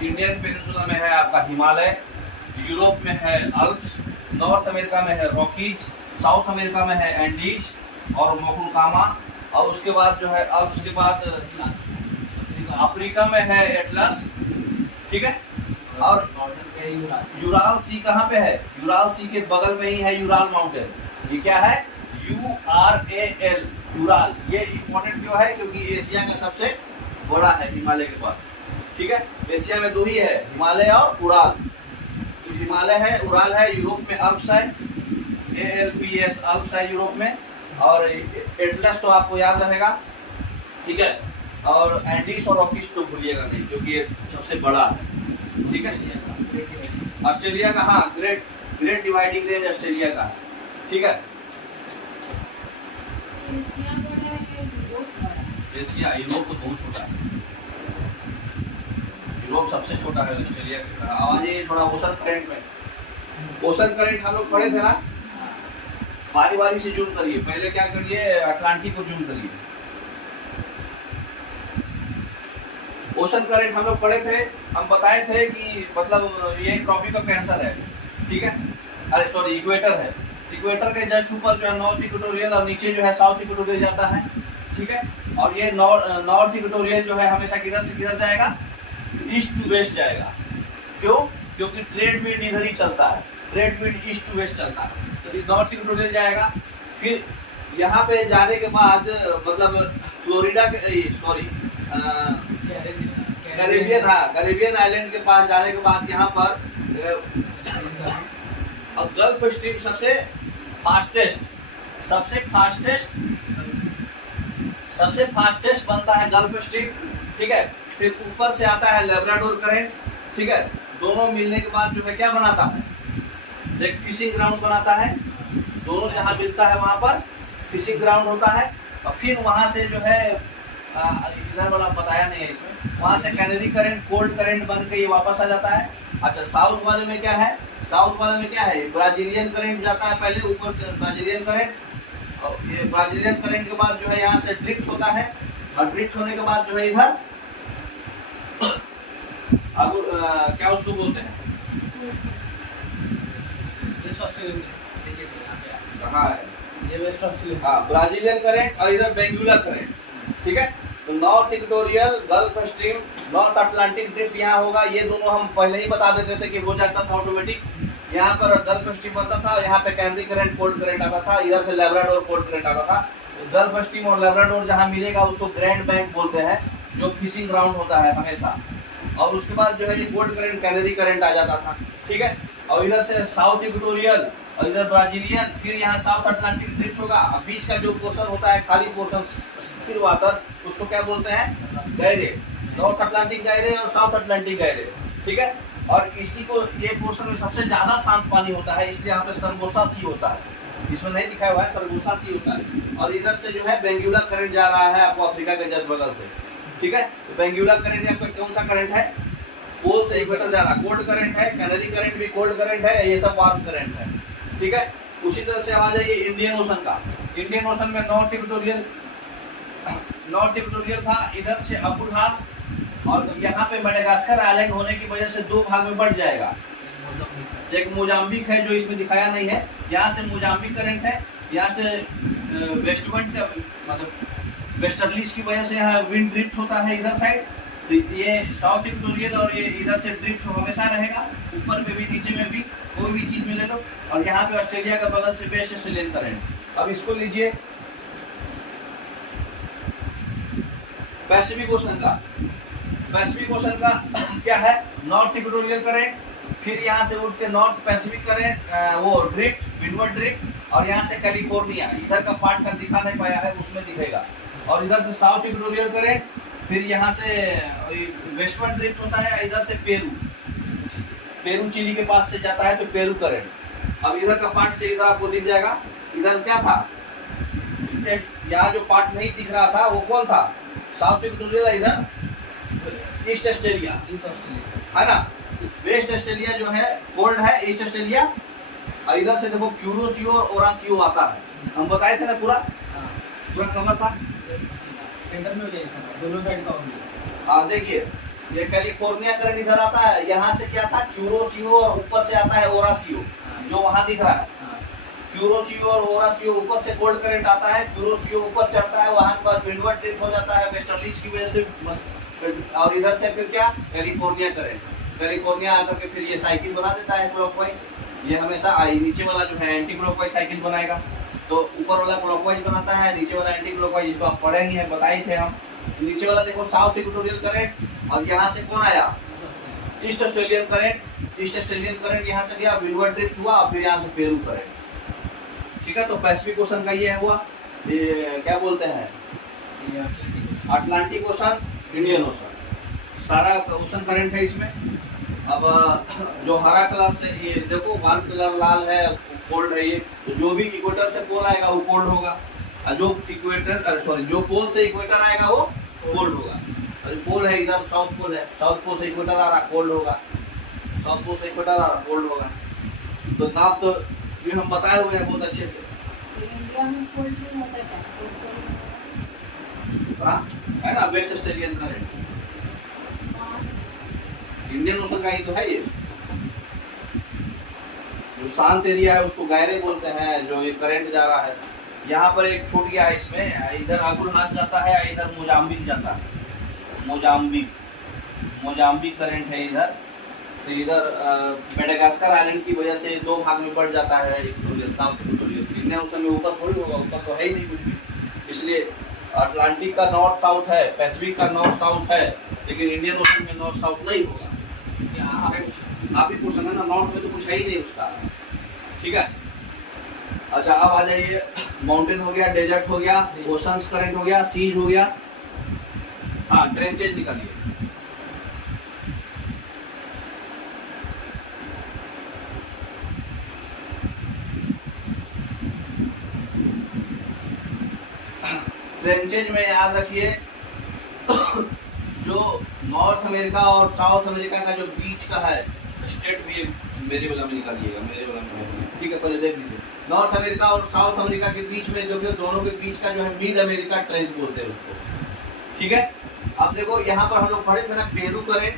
इंडियन पेनिनसुला में है आपका हिमालय, यूरोप में है अल्प्स, नॉर्थ अमेरिका में है रॉकीज, साउथ अमेरिका में है एंडीज और मोकुलकामा, और उसके बाद जो है अल्प्स के बाद अफ्रीका में है एटलस, ठीक है। और यूराल सी कहाँ पे है? यूराल सी के बगल में ही है यूराल माउंटेन। ये क्या है? URAL, Ural. ये इम्पोर्टेंट क्यों है? क्योंकि एशिया का सबसे बड़ा है हिमालय के पास, ठीक है। एशिया में दो ही है, हिमालय और उराल। तो हिमालय है, उराल है, यूरोप में अल्प्स है, ALPS अल्प्स है यूरोप में, और एटलस तो आपको याद रहेगा, ठीक है। और एंडीज और रॉकीज तो भूलिएगा नहीं, क्योंकि ये सबसे बड़ा है, ठीक है। ऑस्ट्रेलिया का, हाँ, ग्रेट डिवाइडिंग रेंज ऑस्ट्रेलिया का, ठीक है। एशिया बड़ा है, यूरोप बड़ा है। एशिया, यूरोप तो बहुत छोटा है, यूरोप सबसे छोटा है ऑस्ट्रेलिया के। आवाज ये थोड़ा ओशन करंट में, ओशन करंट हम लोग पढ़े थे ना, बारी बारी से जूम करिए। पहले क्या करिए, अटलांटिक को जूम करिए। ओशन करंट हम लोग पढ़े थे, हम बताए थे कि मतलब ये ट्रॉपिकल कैंसर है, ठीक है। अरे सॉरी, इक्वेटर है। इक्वेटर के जस्ट ऊपर जो है नॉर्थ इक्वेटोरियल और नीचे जो है साउथ इक्वेटोरियल जाता है, ठीक है। और ये नॉर्थ इक्वेटोरियल जो है हमेशा किधर से किधर जाएगा? ईस्ट टू वेस्ट जाएगा। क्यों? क्योंकि ट्रेड विंड इधर ही चलता है, trade wind east to west चलता है, तो नॉर्थ इक्वेटोरियल जाएगा। फिर यहाँ पे जाने के बाद मतलब फ्लोरिडा के, सॉरी, कैरेबियन, हाँ, कैरेबियन आइलैंड के पास जाने के बाद यहाँ पर गल्फ स्ट्रीम सबसे फास्टेस्ट बनता है गल्फ स्ट्रीम, ठीक है। फिर ऊपर से आता है लेब्राडोर करंट, ठीक है। दोनों मिलने के बाद जो है क्या बनाता है? एक फिशिंग ग्राउंड बनाता है। दोनों जहाँ मिलता है वहाँ पर फिशिंग ग्राउंड होता है, और फिर वहाँ से जो है इधर वाला बताया नहीं है इसमें, वहाँ से कैनरी करंट, कोल्ड करंट बन के ये वापस आ जाता है। अच्छा, साउथ वाले में क्या है? साउथ वाले में क्या है? ब्राजीलियन करंट जाता है पहले, ऊपर से ब्राजीलियन करंट, और ये ब्राजीलियन करंट के बाद जो है यहाँ से ड्रिफ्ट होता है, और ड्रिफ्ट होने के बाद जो है इधर अब क्या उसको बोलते हैं, कहाँ है? हाँ, ब्राजीलियन करंट और इधर बेंगुला करंट, ठीक है। तो north equatorial, gulf stream, north Atlantic drift यहाँ होगा। ये दोनों हम पहले ही बता देते थे कि हो जाता था ऑटोमेटिक। यहाँ पर गल्फ स्ट्रीम बनता था, यहाँ पे कैनरी करंट, कोल्ड करंट आता था, इधर से लेब्राडोर कोल्ड करंट आता था। गल्फ स्ट्रीम और लेब्राडोर जहाँ मिलेगा उसको ग्रैंड बैंक बोलते हैं, जो फिशिंग ग्राउंड होता है हमेशा। और उसके बाद जो है ये कोल्ड करंट, कैनरी करंट आ जाता था, ठीक है। और इधर से साउथ इक्वेटोरियल और इधर ब्राजीलियन, फिर यहाँ साउथ अटलांटिक ड्रिफ्ट होगा। अब बीच का जो पोर्शन होता है, खाली पोर्शन, स्थिर वाटर, उसको क्या बोलते हैं? गहरे। नॉर्थ अटलांटिक गहरे और साउथ अटलांटिक गहरे, ठीक है। और इसी को, ये पोर्शन में सबसे ज्यादा शांत पानी होता है, इसलिए यहाँ पे सरगोसा सी होता है। इसमें नहीं दिखाया हुआ है, सरगोसा सी होता है। और इधर से जो है बेंगुला करंट जा रहा है आपको अफ्रीका के जस्ट बगल से, ठीक है। तो बेंगुला करंट आपका कौन सा करंट है? पोल से इक्वेटर जा रहा, कोल्ड करंट है। कैनरी करंट भी कोल्ड करंट है, ये सब वार्म करंट है, ठीक है। उसी तरह से आ जाइए इंडियन ओशन का। इंडियन ओशन में नॉर्थ इक्वेटोरियल था, इधर से अबुलहास, और यहाँ पे मेडागास्कर आइलैंड होने की वजह से दो भाग में बढ़ जाएगा। एक मोजाम्बिक है जो इसमें दिखाया नहीं है, यहाँ से मोजाम्बिक करंट है, यहाँ से वेस्टवर्ड का मतलब वेस्टर्लीज की वजह से यहाँ विंड ड्रिफ्ट होता है इधर साइड। तो ये साउथ इक्वेटोरियल और ये इधर से ड्रिफ्ट हमेशा रहेगा, ऊपर में भी नीचे में भी, कोई भी चीज में ले लो। और यहाँ पे ऑस्ट्रेलिया का बगल से वेस्ट ऑस्ट्रेलियन करंट। अब इसको लीजिए पैसिफिक ओशन का। पैसिफिक ओशन का क्या है? नॉर्थ इक्वेटोरियल करंट, फिर यहाँ से उठ के नॉर्थ पैसिफिक करंट, वो ड्रिफ्ट, विंडवर्ड ड्रिफ्ट, और यहाँ से कैलिफोर्निया, इधर का पार्ट का दिखा नहीं पाया है, उसमें दिखेगा। और इधर से साउथ इक्वेटोरियल करंट, फिर यहाँ से वेस्टवर्ड ड्रिफ्ट होता है, इधर से पेरू चिली के पास से जाता है, तो पेरू करंट। अब इधर का पार्ट से इधर आपको दिख जाएगा। इधर क्या था? यहाँ जो पार्ट नहीं दिख रहा था वो कौन था? साउथ इक्वेटोरियल, इधर ईस्ट ऑस्ट्रेलिया है ना। वेस्ट ऑस्ट्रेलिया जो है कोल्ड है, ईस्ट ऑस्ट्रेलिया, और इधर से देखो क्यूरोसियो और ओरासियो आता है। हम बताए थे ना पूरा हाँ, पूरा कवर था। सेंटर में हो जाए सर, दोनों साइड का होंगे। हाँ देखिए, ये कैलिफोर्निया करंट इधर आता है, यहाँ से क्या था क्यूरोसियो और ऊपर से आता है ओरासियो, जो वहाँ दिख रहा है। हाँ, क्यूरोसियो और ओरासियो ऊपर से कोल्ड करंट आता है, क्यूरोसियो ऊपर चढ़ता है, वहाँ के बाद विंडवर्ड ड्रिफ्ट हो जाता है वेस्टर्लीज की वजह से, और इधर से फिर क्या कैलिफोर्निया करंट, कैलिफोर्निया आकर के फिर ये साइकिल बना देता है क्लॉकवाइज। ये हमेशा नीचे वाला जो है एंटी क्लॉकवाइज साइकिल बनाएगा, तो ऊपर वाला क्लॉकवाइज बनाता है, नीचे वाला एंटी क्लॉकवाइज, जिसको आप पढ़े ही है, बताए थे हम। नीचे वाला देखो साउथ इक्वेटोरियल करंट, और यहाँ से कौन आया east Australian current, east Australian current यहाँ से गया विंडवर्ड ड्रिफ्ट हुआ, और फिर यहाँ से पेरू करंट। ठीक है, तो पैसिफिक ओशन का ये हुआ, ये क्या बोलते हैं ये अटलांटिक ओशन, इंडियन ओशन, सारा ओशन करंट है इसमें। अब जो हरा कलर से ये देखो, वाल कलर लाल है, कोल्ड है ये, तो जो भी इक्वेटर से पोल आएगा वो कोल्ड होगा, और जो इक्वेटर सॉरी जो पोल से इक्वेटर आएगा वो कोल्ड होगा। और पोल है इधर साउथ पोल है, साउथ पोल से इक्वेटर आ रहा कोल्ड होगा, साउथ पोल से इक्वेटर आ रहा कोल्ड होगा। तो नाम तो ये हम बताए हुए हैं बहुत अच्छे से। तो इंडिया में कोल्ड भी होता है क्या? हाँ है ना, waste Australian current Indian ocean का ही तो है। ये जो शांत एरिया है उसको गहरे बोलते हैं, जो ये करंट जा रहा है। यहाँ पर एक छूट गया है इसमें, इधर अकुलहास जाता है, इधर मोजाम्बिक जाता है, मोजाम्बिक करंट है इधर। तो इधर मेडागास्कर आइलैंड की वजह से दो भाग में बढ़ जाता है equatorial, south equatorial. Indian ocean में ऊपर थोड़ी होगा, ऊपर तो है ही नहीं कुछ भी, इसलिए अटलांटिक का नॉर्थ साउथ है, पैसिफिक का नॉर्थ साउथ है, लेकिन इंडियन ओशन में नॉर्थ साउथ नहीं होगा। आप ही क्वेश्चन है ना, नॉर्थ में तो कुछ है ही नहीं उसका। ठीक है, अच्छा अब आ जाइए, माउंटेन हो गया, डेजर्ट हो गया, ओशंस करंट हो गया, सीज हो गया। हाँ ट्रेंचेज निकालिए। ट्रेंचेज में याद रखिए जो नॉर्थ अमेरिका और साउथ अमेरिका का जो बीच का है स्टेट भी मेरे वाला में निकालिएगा, मेरे वाला में। ठीक है, पहले देख लीजिए, नॉर्थ अमेरिका और साउथ अमेरिका के बीच में जो दोनों के बीच का जो है मिड अमेरिका ट्रेंच बोलते हैं उसको। ठीक है, अब देखो यहाँ पर हम लोग पढ़े थे ना पेरू करंट,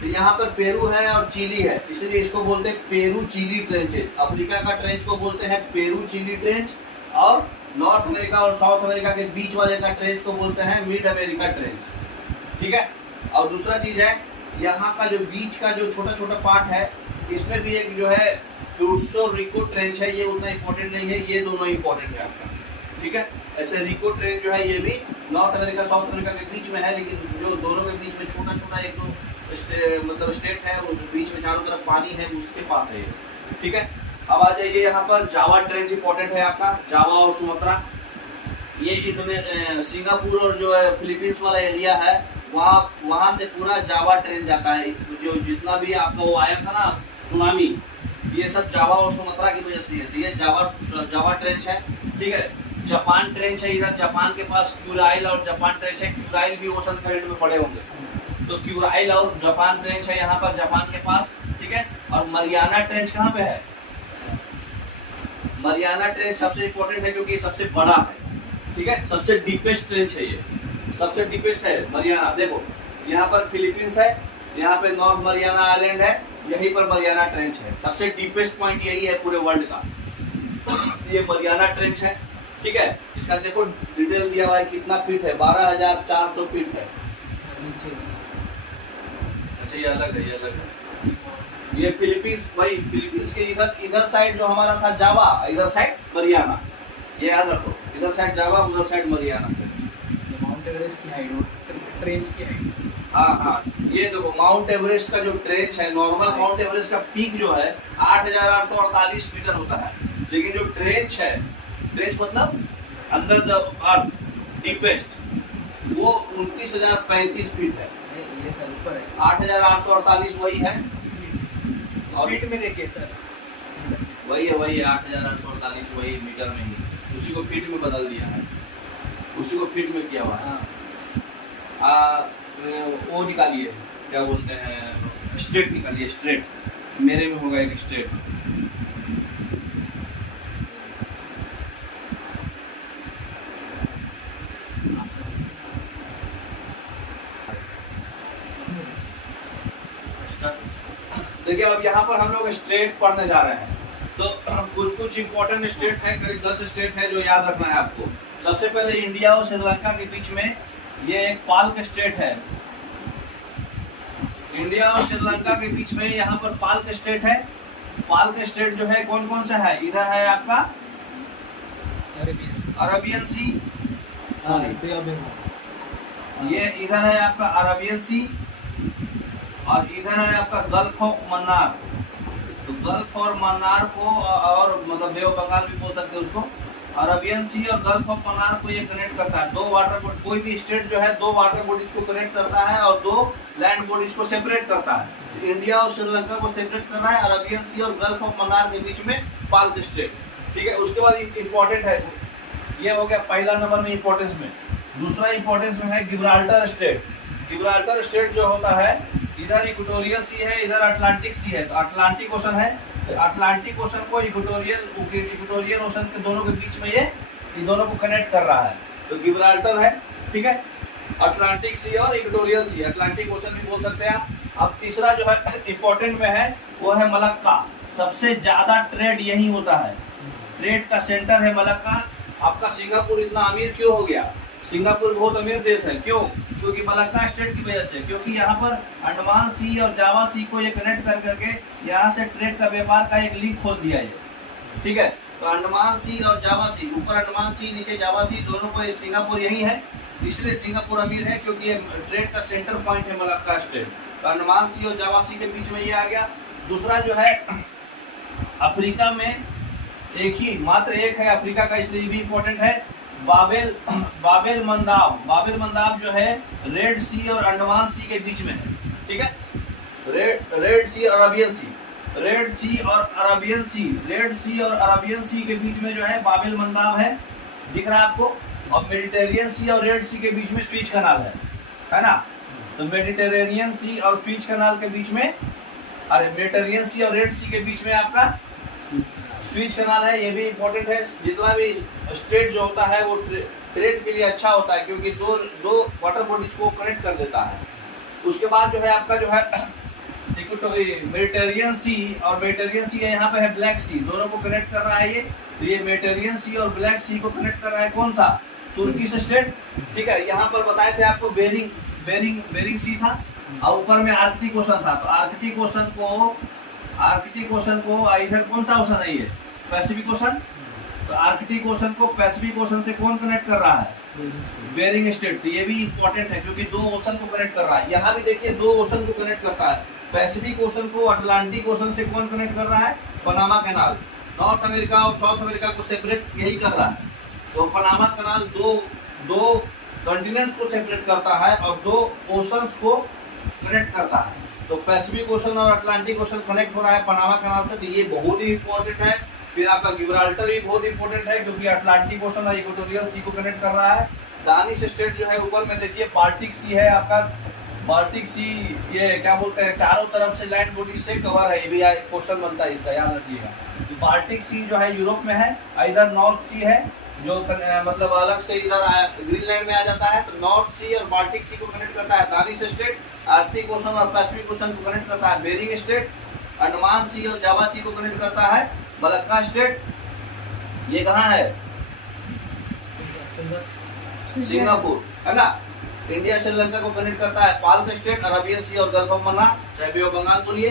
तो यहाँ पर पेरू है और चिली है, इसलिए इसको बोलते हैं पेरू चिली ट्रेंचेज। अफ्रीका का ट्रेंच को बोलते हैं पेरू चिली ट्रेंच, और नॉर्थ अमेरिका और साउथ अमेरिका के बीच वाले का ट्रेंच को बोलते हैं मिड अमेरिका ट्रेंच। ठीक है, और दूसरा चीज है यहाँ का जो बीच का जो छोटा छोटा पार्ट है, इसमें भी एक जो है प्यूर्टो रिको ट्रेंच है, ये उतना इंपॉर्टेंट नहीं है, ये दोनों इंपॉर्टेंट है आपका। ठीक है, ऐसे रिको ट्रेंच जो है ये भी नॉर्थ अमेरिका साउथ अमेरिका के बीच में है, लेकिन जो दोनों के बीच में छोटा छोटा एक दो मतलब स्टेट है, उस बीच में चारों तरफ पानी है, उसके पास है ये। ठीक है, अब आ जाइए यहाँ पर जावा ट्रेंच इंपॉर्टेंट है आपका, जावा और सुमात्रा। ये सिंगापुर और जो है फिलीपींस वाला एरिया है, वहाँ से पूरा जावा ट्रेंच जाता है। जो जितना भी आपका वो आया था ना सुनामी, ये सब जावा और सुमात्रा की वजह से है। तो ये जावा ट्रेंच है। ठीक है, जापान ट्रेंच है, इधर जापान के पास क्यूराइल और जापान ट्रेंच है। क्यूराइल भी ओशन करंट में पड़े होंगे, तो क्यूराइल और जापान ट्रेंच है यहाँ पर जापान के पास। ठीक है, और मरियाना ट्रेंच कहाँ पे है? मरियाना ट्रेंच सबसे इंपॉर्टेंट है क्योंकि ये सबसे बड़ा है। ठीक है, सबसे डीपेस्ट ट्रेंच है, ये सबसे डीपेस्ट है मरियाना। देखो यहाँ पर फिलीपींस है, यहाँ पे नॉर्थ मरियाना आइलैंड है, यहीं पर मरियाना ट्रेंच है। सबसे डीपेस्ट पॉइंट यही है पूरे वर्ल्ड का, ये मरियाना ट्रेंच है। ठीक है, इसका देखो डिटेल दिया हुआ है, कितना फीट है, 12,400 फीट है। अच्छा ये अलग है, ये अलग है। ये फिलीपींस, वही फिलीपींस के इधर साइड जो हमारा था जावा, इधर साइड मरियाना, ये याद रखो, इधर साइड जावा, उधर साइड मरियाना। माउंट एवरेस्ट की हाइट, ट्रेंच की हाइट। हाँ हाँ, ये देखो माउंट एवरेस्ट का जो ट्रेंच है, नॉर्मल माउंट एवरेस्ट का पीक जो है 8,848 मीटर होता है, लेकिन जो ट्रेंच है, ट्रेंच मतलब अंदर द अर्थ डीपेस्ट, वो 29,035 फीट है। ये सर ऊपर है, 8,848 वही है, और फीट में देखिए सर, वही है 8,848, वही मीटर में ही, उसी को फीट में बदल दिया है, उसी को फीट में किया हुआ है। वो निकालिए, क्या बोलते हैं स्ट्रेट निकालिए, स्ट्रेट। मेरे में होगा एक स्ट्रेट। देखिए अब यहाँ पर हम लोग स्ट्रेट पढ़ने जा रहे हैं, तो कुछ कुछ इंपॉर्टेंट स्टेट है, करीब 10 स्टेट है जो याद रखना है आपको। सबसे पहले इंडिया और श्रीलंका के बीच में ये एक पाल्क स्टेट है। इंडिया और श्रीलंका के बीच में यहाँ पर पाल्क स्टेट है। पाल्क स्टेट जो है कौन कौन सा है? इधर है आपका अरबियन सी, ये इधर है आपका अरबियन सी, और इधर है आपका गल्फ ऑफ मन्नार। तो गल्फ और मन्नार को, और मतलब बे ऑफ बंगाल भी बोल सकते हैं उसको, अरबियन सी और गल्फ ऑफ मन्नार को ये कनेक्ट करता है। दो वाटर बॉडी, कोई भी स्टेट जो है दो वाटर बॉडीज को कनेक्ट करता है और दो लैंड बॉडीज को सेपरेट करता है। इंडिया और श्रीलंका को सेपरेट कर रहा है अरबियन सी और गल्फ ऑफ मन्नार के बीच में पाल्क स्टेट। ठीक है, उसके बाद इंपॉर्टेंट है, ये हो गया पहला नंबर में इंपॉर्टेंस में। दूसरा इंपॉर्टेंस में है गिब्राल्टर स्टेट। गिब्राल्टर स्टेट जो होता है, इधर इक्वेटोरियल सी है, इधर अटलांटिक सी है। तो अटलांटिक ओशन है, तो अटलांटिक ओशन को इक्वेटोरियल ओशन के दोनों के बीच में ये दोनों को कनेक्ट कर रहा है, तो गिब्राल्टर है। ठीक है, अटलांटिक सी और इक्वेटोरियल सी, अटलांटिक ओशन भी बोल सकते हैं आप। अब तीसरा जो है इंपॉर्टेंट में है वो है मलक्का। सबसे ज्यादा ट्रेड यही होता है, ट्रेड का सेंटर है मलक्का। आपका सिंगापुर इतना अमीर क्यों हो गया? सिंगापुर बहुत अमीर देश है, क्यों? क्योंकि मलक्का स्टेट की वजह से, क्योंकि यहाँ पर अंडमान सी और जावा सी को ये कनेक्ट कर करके यहाँ से ट्रेड का व्यापार का एक लिंक खोल दिया है। ठीक है, तो अंडमान सी और जावा सी, ऊपर अंडमान सी नीचे जावा सी, दोनों को ये सिंगापुर यही है, इसलिए सिंगापुर अमीर है क्योंकि ये ट्रेड का सेंटर पॉइंट है मलक्का स्टेट। तो अंडमान सी और जावा सी के बीच में ये आ गया। दूसरा जो है अफ्रीका में एक ही मात्र एक है अफ्रीका का, इसलिए भी इम्पोर्टेंट है, बाबेल मंदाब। बाबेल मंदाब जो है रेड सी और अंडमान सी के बीच में है। ठीक है, रेड सी और अरबियन सी, रेड सी और अरबियन सी, रेड सी और अरबियन सी के बीच में जो है बाबेल मंदाब है, दिख रहा है आपको। और मेडिटेरियन सी और रेड सी के बीच में स्विच कनाल है ना। तो मेडिटेरेनियन सी और स्विच कनाल के बीच में, अरे मेडिटेरियन सी और रेड सी के बीच में आपका स्विच कनाल है। ये भी इम्पोर्टेंट है। जितना भी स्टेट जो होता है वो ट्रेड के लिए अच्छा होता है, क्योंकि दो वाटर बॉडीज को कनेक्ट कर देता है। उसके बाद जो है आपका जो है मेडिटेरियन सी और मेडिटेरियन सी यहाँ पे है ब्लैक सी, दोनों को कनेक्ट कर रहा है ये। तो ये मेडिटेरियन सी और ब्लैक सी को कनेक्ट कर रहा है कौन सा? तुर्की स्टेट। ठीक है, यहाँ पर बताए थे आपको बेरिंग सी था, और ऊपर में आर्कटिक ओशन था। तो आर्कटिक ओशन को इधर कौन सा ओशन है? ये पैसिफिक ओशन। तो आर्कटिक ओशन को पैसिफिक ओशन से कौन कनेक्ट कर रहा है? Bering Strait. तो ये भी इंपॉर्टेंट है क्योंकि दो ओशन को कनेक्ट कर रहा है। यहाँ भी देखिए दो ओशन को कनेक्ट करता है। पैसिफिक ओशन को अटलांटिक ओशन से कौन कनेक्ट कर रहा है? Panama canal. नॉर्थ अमेरिका और साउथ अमेरिका को सेपरेट यही कर रहा है। तो पनामा कैनाल दो कॉन्टिनेंट्स को सेपरेट करता है और दो ओशंस को कनेक्ट करता है। तो पैसिफिक ओशन और अटलांटिक ओशन कनेक्ट हो रहा है पनामा कैनाल से, तो ये बहुत ही इंपॉर्टेंट है। फिर आपका गिब्राल्टर भी बहुत इंपॉर्टेंट है क्योंकि अटलांटिक ओशन और इक्वेटोरियल सी को कनेक्ट कर रहा है। दानिश स्टेट जो है ऊपर में देखिए बाल्टिक सी है आपका। बाल्टिक सी ये क्या बोलते हैं, चारों तरफ से लैंड बॉडी से कवर है। ये भी क्वेश्चन बनता है इसका, याद रखिएगा। तो बाल्टिक सी जो है यूरोप में है, इधर नॉर्थ सी है जो मतलब अलग से इधर ग्रीनलैंड में आ जाता है। तो नॉर्थ सी और बाल्टिक सी को कनेक्ट करता है दानिश स्टेट। आर्कटिक ओशन और पैसिफिक ओशन को कनेक्ट करता है बेरिंग स्टेट। अंडमान सी और जावा सी को कनेक्ट करता है मलक्का स्टेट। ये कहाँ है? सिंगापुर, है ना। इंडिया श्रीलंका को कनेक्ट करता है पाल्क स्टेट, अरबियन सी और गल्फ ऑफ मन्नार, चाहे बे ऑफ बंगाल बोलिए।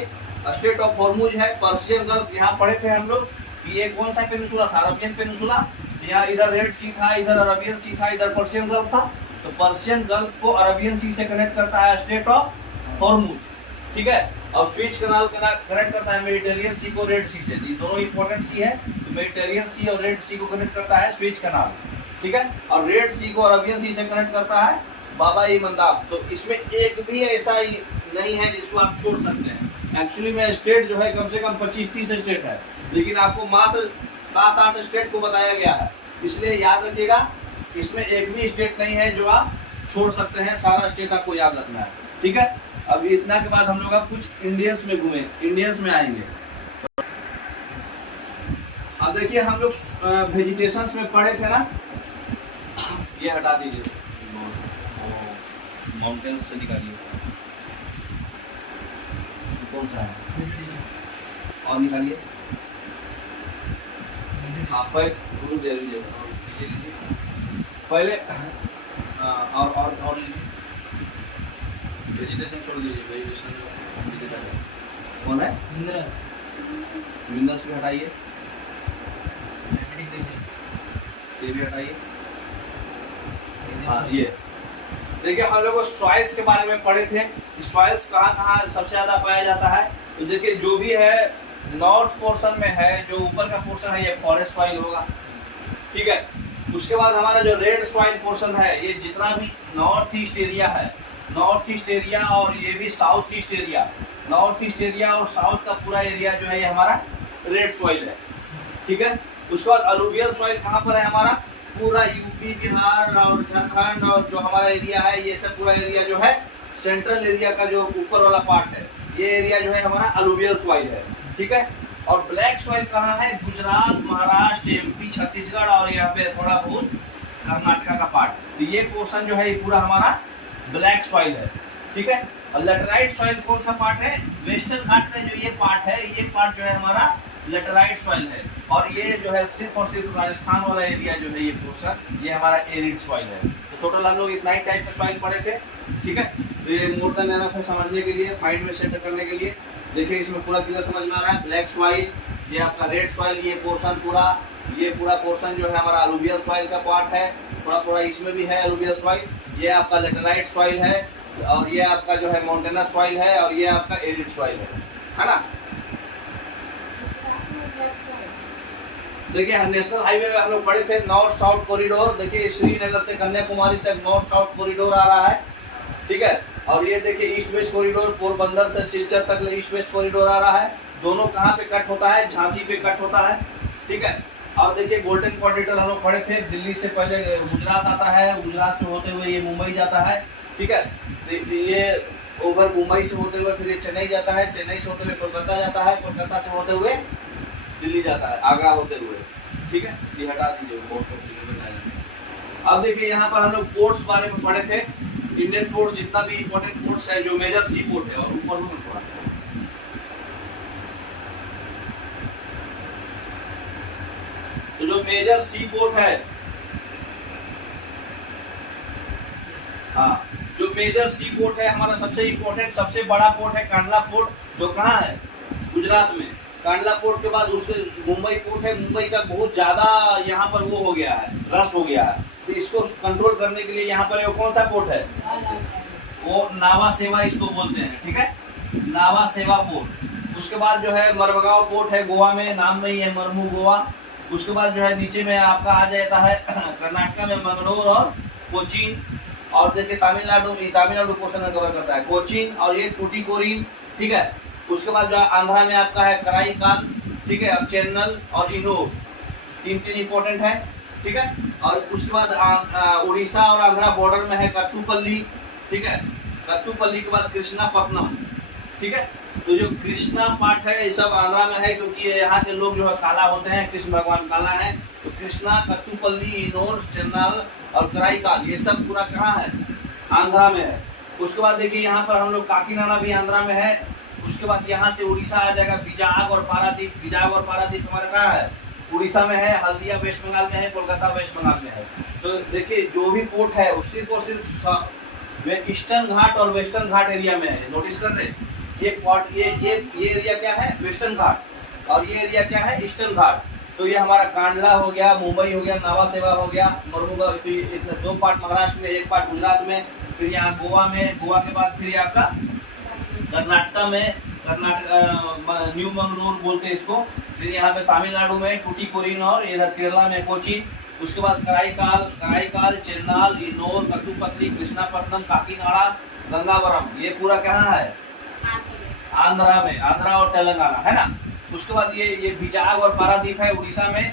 स्टेट ऑफ हॉर्मुज है, पर्शियन गल्फ। यहाँ पढ़े थे हम लोग कि ये कौन सा पेनिनसुला था? Arabian peninsula. यहाँ इधर रेड सी था, इधर अरबियन सी था, इधर पर्शियन गल्फ था। तो पर्शियन गल्फ को अरबियन सी से कनेक्ट करता है स्टेट ऑफ हॉर्मुज। ठीक है, और स्विच कनाल कनेक्ट करता है मेडिटेरियन सी को रेड सी से। ये दोनों इंपॉर्टेंट सी है। तो मेडिटेरियन सी और रेड सी को कनेक्ट करता है स्विच कनाल। ठीक है, और रेड सी को अरबियन सी से कनेक्ट करता है बाबा-ई मंदाब। तो इसमें एक भी ऐसा ही नहीं है जिसको आप छोड़ सकते हैं। एक्चुअली में स्टेट जो है कम से कम 25-30 स्टेट है, लेकिन आपको मात्र 7-8 स्टेट को बताया गया है। इसलिए याद रखिएगा, इसमें एक भी स्टेट नहीं है जो आप छोड़ सकते हैं, सारा स्टेट आपको याद रखना है। ठीक है। अब इतना के बाद हम लोग अब कुछ इंडियंस में घूमे, इंडियंस में आएंगे। अब देखिए हम लोग वेजिटेशंस में पढ़े थे ना, ये हटा दीजिए, माउंटेन्स से निकालिए, कौन सा है और निकालिए आप पहले और वेजिटेशन छोड़ दीजिए, वेजिटेशन कौन है, मिनरल्स भी हटाइए, ये भी हटाइए। हाँ ये देखिए हम लोग सॉइल्स के बारे में पढ़े थे, सॉइल्स कहाँ कहाँ सबसे ज़्यादा पाया जाता है। तो देखिए जो भी है नॉर्थ पोर्शन में है, जो ऊपर का पोर्शन है ये फॉरेस्ट सॉइल होगा, ठीक है। उसके बाद हमारा जो रेड सॉइल पोर्शन है, ये जितना भी नॉर्थ ईस्ट एरिया है, नॉर्थ ईस्ट एरिया और ये भी south east area, north east area और साउथ का पूरा एरिया जो है ये हमारा रेड सॉइल है, ठीक है। उसके बाद अलूवियल सॉइल कहाँ पर है हमारा, पूरा यूपी बिहार और झारखंड और जो हमारा एरिया है ये सब पूरा एरिया जो है सेंट्रल एरिया का जो ऊपर वाला पार्ट है, ये एरिया जो है हमारा अलूवियल सॉइल है, ठीक है। और ब्लैक सॉइल कहाँ है, गुजरात, महाराष्ट्र, एमपी, छत्तीसगढ़ और यहाँ पे थोड़ा बहुत कर्नाटका का पार्ट, तो ये पोर्शन जो है ये पूरा हमारा ब्लैक सॉइल है, ठीक है। और लेटराइट सॉइल कौन सा पार्ट है, वेस्टर्न घाट का जो ये पार्ट है, ये पार्ट जो है हमारा लेटराइट सॉइल है। और ये जो है सिर्फ और सिर्फ राजस्थान वाला एरिया जो है ये पोर्शन ये हमारा एरिड सॉइल है। तो टोटल हम लोग इतना ही टाइप का सॉइल पढ़े थे, ठीक है। तो ये मोर देन एनफ है समझने के लिए, माइंड में सेट करने के लिए। देखिए इसमें पूरा क्लियर समझ में आ रहा है, ब्लैक सॉइल, ये आपका रेड सॉइल, ये पोर्शन पूरा, ये पूरा पोर्शन जो है हमारा अलूवियल सॉइल का पार्ट है, थोड़ा थोड़ा इसमें भी है अलूवियल सॉइल, ये आपका लेटराइट सॉइल है, और ये आपका जो है माउंटेनस सॉइल है, और ये आपका एरिड सॉइल है ना। देखिए नेशनल हाईवे में हम लोग पढ़े थे नॉर्थ साउथ कॉरिडोर, देखिए श्रीनगर से कन्याकुमारी तक नॉर्थ साउथ कॉरिडोर आ रहा है, ठीक है। और ये देखिए ईस्ट वेस्ट कॉरिडोर, पोरबंदर से सिलचर तक ईस्ट वेस्ट कॉरिडोर आ रहा है, दोनों कहाँ पे कट होता है, झांसी पे कट होता है, ठीक है। और देखिए गोल्डन कॉरिडोर हम लोग पढ़े थे, दिल्ली से पहले गुजरात आता है, गुजरात से होते हुए ये मुंबई जाता है, ठीक है। ये ओवर मुंबई से होते हुए फिर ये चेन्नई जाता है, चेन्नई से होते हुए कोलकाता जाता है, कोलकाता से होते हुए दिल्ली जाता है, आगरा होते हुए, ठीक है। ये हटा दीजिए बोर्ड। अब देखिए यहाँ पर हम लोग पोर्ट्स बारे में पढ़े थे, इंडियन पोर्ट्स जितना भी इंपॉर्टेंट पोर्ट्स है, जो मेजर सी पोर्ट है, और ऊपर में थोड़ा तो जो मेजर सी पोर्ट है, हाँ जो मेजर सी पोर्ट है हमारा सबसे इंपॉर्टेंट सबसे बड़ा पोर्ट है कांडला पोर्ट, जो कहाँ है, गुजरात में। कांडला पोर्ट के बाद उसके मुंबई पोर्ट है, मुंबई का बहुत ज्यादा यहाँ पर वो हो गया है, रश हो गया है, तो इसको कंट्रोल करने के लिए यहाँ पर कौन सा पोर्ट है, वो नावा सेवा इसको बोलते हैं, ठीक है, नावा सेवा पोर्ट। उसके बाद जो है मरमगांव पोर्ट है गोवा में, नाम में ही है मरमू गोवा। उसके बाद जो है नीचे में आपका आ जाता है कर्नाटका में मंगलोर और कोचीन, और देखिए तमिलनाडु पोर्शन में कवर करता है कोचीन और ये टूटीकोरिन, ठीक है। उसके बाद जो आंध्रा में आपका है कराईकाल, ठीक है, और चेन्नल और इनोर, तीन इंपॉर्टेंट है, ठीक है। और उसके बाद उड़ीसा और आंध्रा बॉर्डर में है कट्टुपल्ली, ठीक है, कट्टुपल्ली के बाद कृष्णापट्टनम, ठीक है। तो जो कृष्णा पार्ट है ये सब आंध्रा में है, क्योंकि यहाँ के लोग जो है काला होते हैं, कृष्ण भगवान काला है, तो कृष्णा, कट्टुपल्ली, इनोर, चेन्नल और कराईकाल ये सब पूरा कहाँ है, आंध्रा में है। उसके बाद देखिए यहाँ पर हम लोग काकीनाडा भी आंध्रा में है। उसके बाद यहाँ से उड़ीसा आ जाएगा विजाग और पारादीप, विजाग और पारादीप हमारा कहाँ है, उड़ीसा में है, हल्दिया वेस्ट बंगाल में है, कोलकाता वेस्ट बंगाल में है। तो देखिए जो भी पोर्ट है वो सिर्फ और सिर्फ ईस्टर्न घाट और वेस्टर्न घाट एरिया में है, नोटिस कर रहे हैं। ये पोर्ट ये एरिया क्या है, वेस्टर्न घाट, और ये एरिया क्या है, ईस्टर्न घाट। तो ये हमारा कांडला हो गया, मुंबई हो गया, नावा सेवा हो गया, मरमुगा, तो इतने दो पार्ट महाराष्ट्र में, एक पार्ट गुजरात में, फिर यहाँ गोवा में, गोवा के बाद फिर आपका कर्नाटका में, न्यू मंगलोर बोलते हैं इसको, फिर यहाँ पे तमिलनाडु में टूटीकोरिन और इधर केरला में कोची। उसके बाद कराईकाल, चेन्नल, इनोर, कट्टुपल्ली, कृष्णापट्टनम, काकीनाडा, गंगावरम, ये पूरा कहाँ है, आंध्रा में, आंध्रा और तेलंगाना है ना। उसके बाद ये विजाग और पारादीप है उड़ीसा में,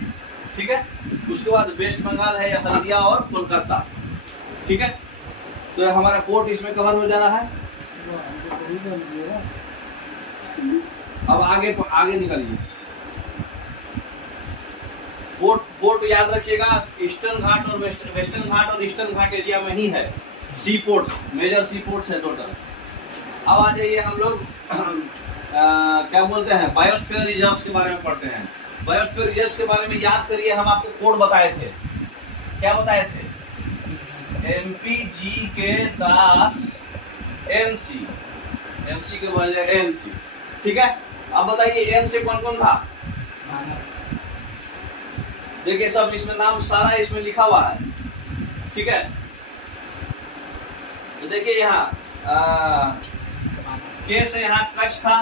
ठीक है। उसके बाद वेस्ट बंगाल है हल्दिया और कोलकाता, ठीक है। तो हमारा पोर्ट इसमें कवर हो जाना है। अब आगे आगे निकलिए। पोर्ट याद रखिएगा, ईस्टर्न घाट और वेस्टर्न घाट और ईस्टर्न घाट एरिया में ही है सी पोर्ट्स, मेजर सी पोर्ट्स है टोटल। अब आ जाइए हम लोग क्या बोलते हैं, बायोस्फीयर रिजर्व्स के बारे में पढ़ते हैं। बायोस्फीयर रिजर्व्स के बारे में याद करिए, हम आपको कोड बताए थे, क्या बताए थे? MPG के दास MC, MC के बजाय NC, ठीक है। अब बताइए M से कौन कौन था? देखिए सब इसमें नाम सारा इसमें लिखा हुआ है, ठीक है। तो देखिए यहाँ के से यहाँ कच्छ था,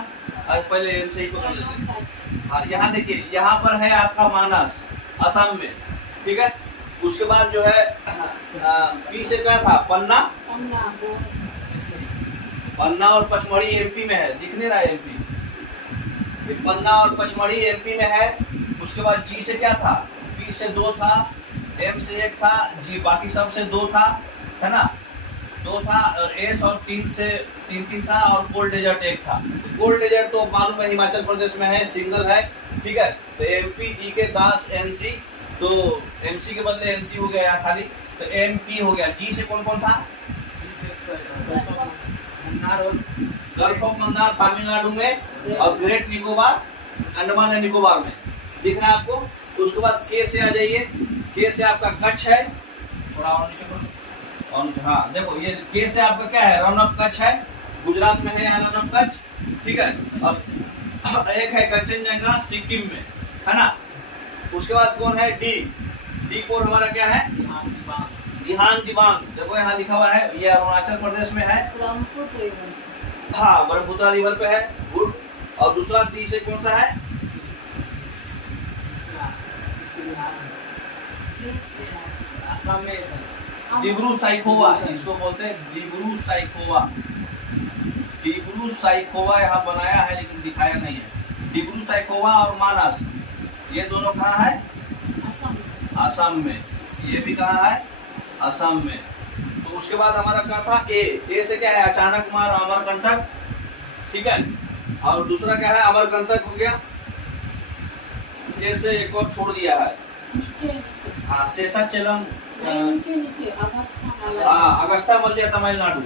आज पहले एम से ही पकड़ लेते हैं। हाँ यहाँ देखिए, यहाँ पर है आपका मानस असम में, ठीक है। उसके बाद जो है पी से क्या था? पन्ना, पन्ना और पचमढ़ी एमपी में है, दिख नहीं रहा है एमपी, पन्ना और पचमढ़ी एमपी में है। उसके बाद जी से क्या था? पी से 2 था, एम से 1 था, जी बाकी सब से 2 था, है ना, 2 था, और एस और 3 से 3 था, और कोल्ड डेजर्ट 1 था। कोल्ड डेजर्ट तो मालूम है हिमाचल प्रदेश में है, सिंगल है, ठीक है। तो एमपी जी के दास एनसी, तो एमसी के बदले एनसी हो गया यहाँ खाली, तो एमपी हो गया। जी से कौन कौन था? गल्फ ऑफ मन्नार तमिलनाडु में, और ग्रेट निकोबार अंडमान एंड निकोबार में, दिख रहा है आपको। उसके बाद के से आ जाइए, के से आपका कच्छ है, थोड़ा और नीचे करो, और हाँ देखो ये के से आपका क्या है? रन ऑफ कच्छ है, गुजरात में है यहाँ रन ऑफ कच्छ, ठीक है। और एक है कंचनजंगा सिक्किम में, है ना। उसके बाद कौन है? डी, डी फोर हमारा क्या है? दिहांग दिबांग, देखो यहाँ लिखा हुआ है, ये अरुणाचल प्रदेश में है, हाँ ब्रह्मपुत्र रिवर पे है, गुड। और दूसरा डी से कौन सा है? डिब्रू साइखोवा, इसको बोलते हैं डिब्रू साइखोवा। डिब्रू साइखोवा यहाँ बनाया है लेकिन दिखाया नहीं है। डिब्रू साइखोवा और मानस, ये दोनों कहाँ है? असम में। ये भी कहाँ है? असम में। तो उसके बाद हमारा क्या था? ए से क्या है? अचानक मार अमरकंटक, ठीक है। और दूसरा क्या है? अमरकंटक हो गया। ए से एक और छोड़ दिया है, हाँ शेषाचलम, अगस्ता मल्ल्या तमिलनाडु,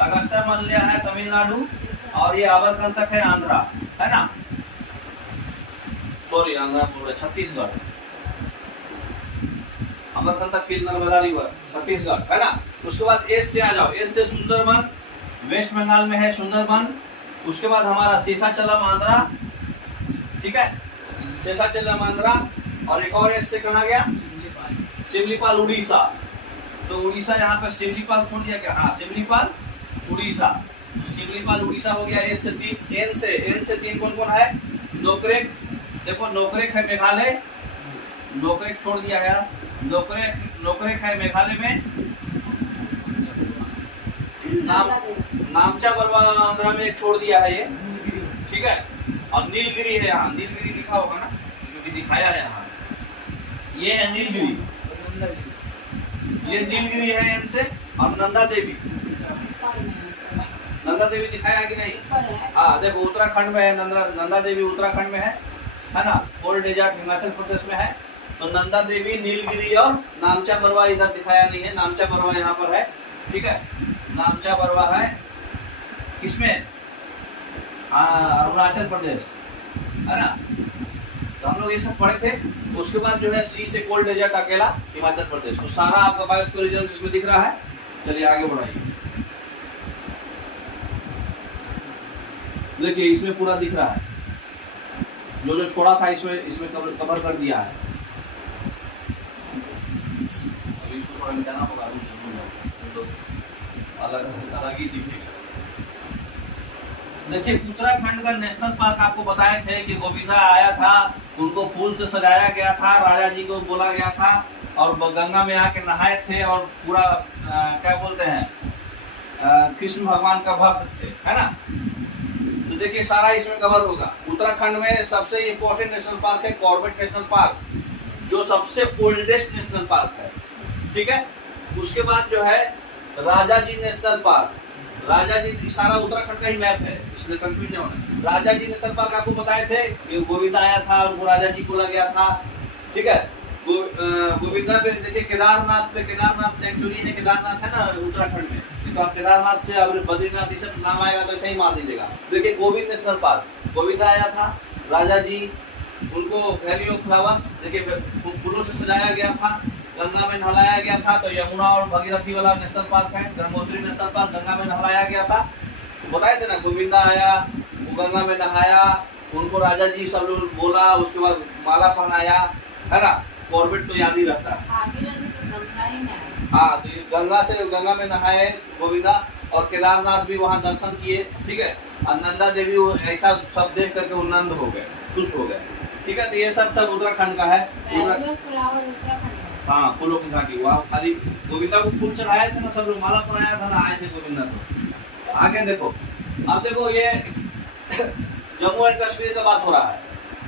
अगस्ता मल्ल्या है तमिलनाडु, और ये अमरकंटक है आंध्रा, है ना, सॉरी आंध्रा बोल रहे, छत्तीसगढ़। अमरकंटक फील्ड नर्मदा रिवर छत्तीसगढ़, है ना। उसके बाद एस से आ जाओ, एस से सुंदरबन, वेस्ट बंगाल में है सुंदरबन। उसके बाद हमारा शेषाचलम आंध्रा, ठीक है, शेषाचलम आंध्रा। और एक और एस से कहाँ गया? सिमलीपाल उड़ीसा। तो उड़ीसा यहाँ पे सिमलीपाल छोड़ दिया क्या? हाँ सिमलीपाल उड़ीसा, सिमलीपाल उड़ीसा हो गया। एस से 3, एन से 3 कौन कौन है? नोकरेक, देखो नोकरेक है मेघालय, नोकरेक छोड़ दिया है, नोकरेक है मेघालय में। नामचा बरवा आंध्रा में एक छोड़ दिया है ये, ठीक है। और नीलगिरी है यहाँ, नीलगिरी लिखा होगा ना, क्योंकि दिखाया है यहाँ, ये है नीलगिरी, ये नीलगिरी है एन से। और नंदा देवी, नंदा देवी दिखाया है कि नहीं? हाँ देखो उत्तराखंड में है, नंदा देवी उत्तराखंड में है ना। कोल्ड डेजर्ट हिमाचल प्रदेश में है। तो नंदा देवी, नीलगिरी और नामचा बरवा इधर दिखाया नहीं है, नामचा बरवा यहाँ पर है, ठीक है। नामचा बरवा है किसमें? अरुणाचल प्रदेश, है ना। तो हम लोग ये सब पढ़े थे। उसके बाद जो है सी से कोल्ड डेजर्ट अकेला हिमाचल प्रदेश। तो सारा आपका बायोस्फीयर रिजर्व इसमें दिख रहा है। चलिए आगे बढ़ाइए, देखिए इसमें पूरा दिख रहा है, जो जो छोड़ा था इसमें कवर कर दिया है। अभी इसको थोड़ा मिटाना होगा, तो अलग ही दिखेगा। देखिए उत्तराखंड का नेशनल पार्क आपको बताए थे कि गोविंदा आया था, उनको फूल से सजाया गया था, राजा जी को बोला गया था, और गंगा में आके नहाए थे, और पूरा क्या बोलते हैं कृष्ण भगवान का भक्त थे, है ना। तो देखिए सारा इसमें कवर होगा। उत्तराखंड में सबसे इम्पोर्टेंट नेशनल पार्क है कॉर्बेट नेशनल पार्क, जो सबसे ओल्डेस्ट नेशनल पार्क है, ठीक है। उसके बाद जो है राजा जी नेशनल पार्क, राजा जी सारा उत्तराखंड का ही मैप है, इसलिए कंफ्यूज नहीं होना। राजा जी नेशनल पार्क आपको बताए थे कि गोविंदा आया था, उनको राजा जी बोला गया था, ठीक है। गोविंदा पे देखिए केदारनाथ पे, केदारनाथ सेंचुरी है, केदारनाथ है ना उत्तराखंड में, तो आप केदारनाथ से अब बद्रीनाथ ये सब नाम आएगा तो ऐसे ही मार दीजिएगा। देखिए गोविंद नेशनल पार्क, गोविंदा आया था, राजा जी, उनको वैली ऑफ फ्लावर्स देखिए फूलों से सजाया गया था, गंगा में नहलाया गया था। तो यमुना और भगीरथी वाला नेशनल पार्क है, गंगोत्री नेशनल पार्क, गंगा में नहलाया गया था। तो बताए थे ना गोविंदा आया, वो गंगा में नहाया, उनको राजा जी सब लोग बोला, उसके बाद माला पहनाया, है ना। कॉर्बेट तो याद ही रहता है। हाँ, तो ये गंगा में नहाए गोविंदा, और केदारनाथ भी वहाँ दर्शन किए, ठीक है। और नंदा देवी वो ऐसा सब देख करके वो नंद हो गए, खुश हो गए, ठीक है। तो ये सब उत्तराखंड का है। हाँ, फूलों की घाटी, वहाँ खाली गोविंदा को फूल चढ़ाए थे ना, सब लोग माला पहनाया था ना, आए थे गोविंदा को। आगे देखो, अब देखो ये जम्मू एंड कश्मीर का बात हो रहा है।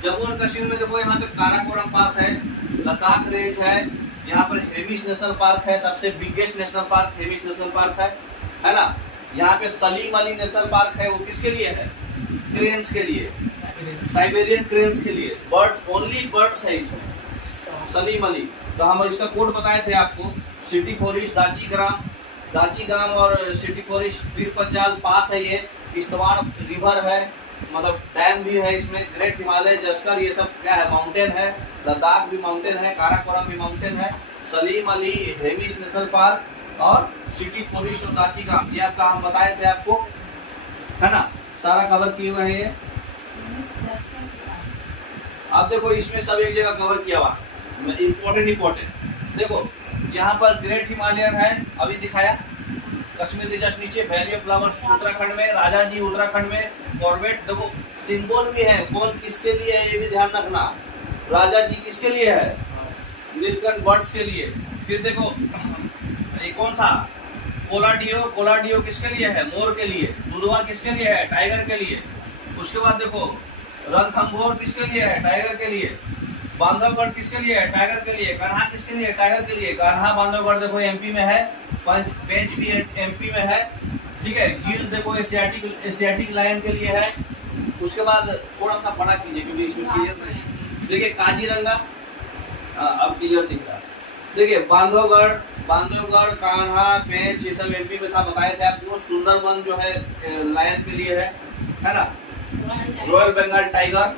जम्मू एंड कश्मीर में देखो, यहाँ पे काराकोरम पास है, लद्दाख रेंज है, यहाँ पर हेमिस नेशनल पार्क है, सबसे biggest national park Hemis national park है ना। यहाँ पे सलीम अली नेशनल पार्क है, वो किसके लिए है? क्रेन्स के लिए, साइबेरियन क्रेन्स के लिए, बर्ड्स, ओनली बर्ड्स है इसमें, सलीम अली। तो हम इसका कोड बताए थे आपको, सिटी फॉरेस्ट दाची ग्राम और सिटी फॉरेस्ट पीर पंजाल पास है, ये किश्तवाड़ रिवर है, मतलब डैम भी है इसमें, ग्रेट हिमालय, जस्कर, ये सब क्या है, माउंटेन है, लद्दाख भी माउंटेन है, काराकोरम भी माउंटेन है, सलीम अली, हेमिस नेशनल पार्क और सिटी फॉरेस्ट और दाची ग्राम, ये आपका हम बताए थे आपको, है ना। सारा कवर किए हुए हैं ये। अब देखो इसमें सब एक जगह कवर किया हुआ, इम्पोर्टेंट देखो, यहाँ पर ग्रेट हिमालयन है, अभी दिखाया, कश्मीर से जस्ट नीचे वैली ऑफ फ्लावर्स उत्तराखंड में, राजा जी उत्तराखंड में, कॉर्बेट देखो सिंबल भी है, कौन किसके लिए है ये भी ध्यान रखना। राजा जी किसके लिए है? नीलकंठ बर्ड्स के लिए। फिर देखो ये कौन था? कोलाडियो किसके लिए है? मोर के लिए। दुधवा किसके लिए है? टाइगर के लिए। उसके बाद देखो रणथंभौर किसके लिए है? टाइगर के लिए। बांधवगढ़ किसके लिए है? टाइगर के लिए। कान्हा किसके लिए? टाइगर के लिए। कान्हा बांधवगढ़ देखो एमपी में है, पेंच भी एमपी में है, ठीक है। गिर देखो एशियाटिक लायन के लिए है। उसके बाद थोड़ा सा बड़ा कीजिए क्योंकि इसमें क्लियर नहीं। देखिए काजीरंगा, अब क्लियर दिख रहा। देखिए बांधवगढ़, कान्हा, पेंच ये सब एमपी में था, बताए थे आपको। सुंदरबन जो है लायन के लिए है ना, रॉयल बंगाल टाइगर।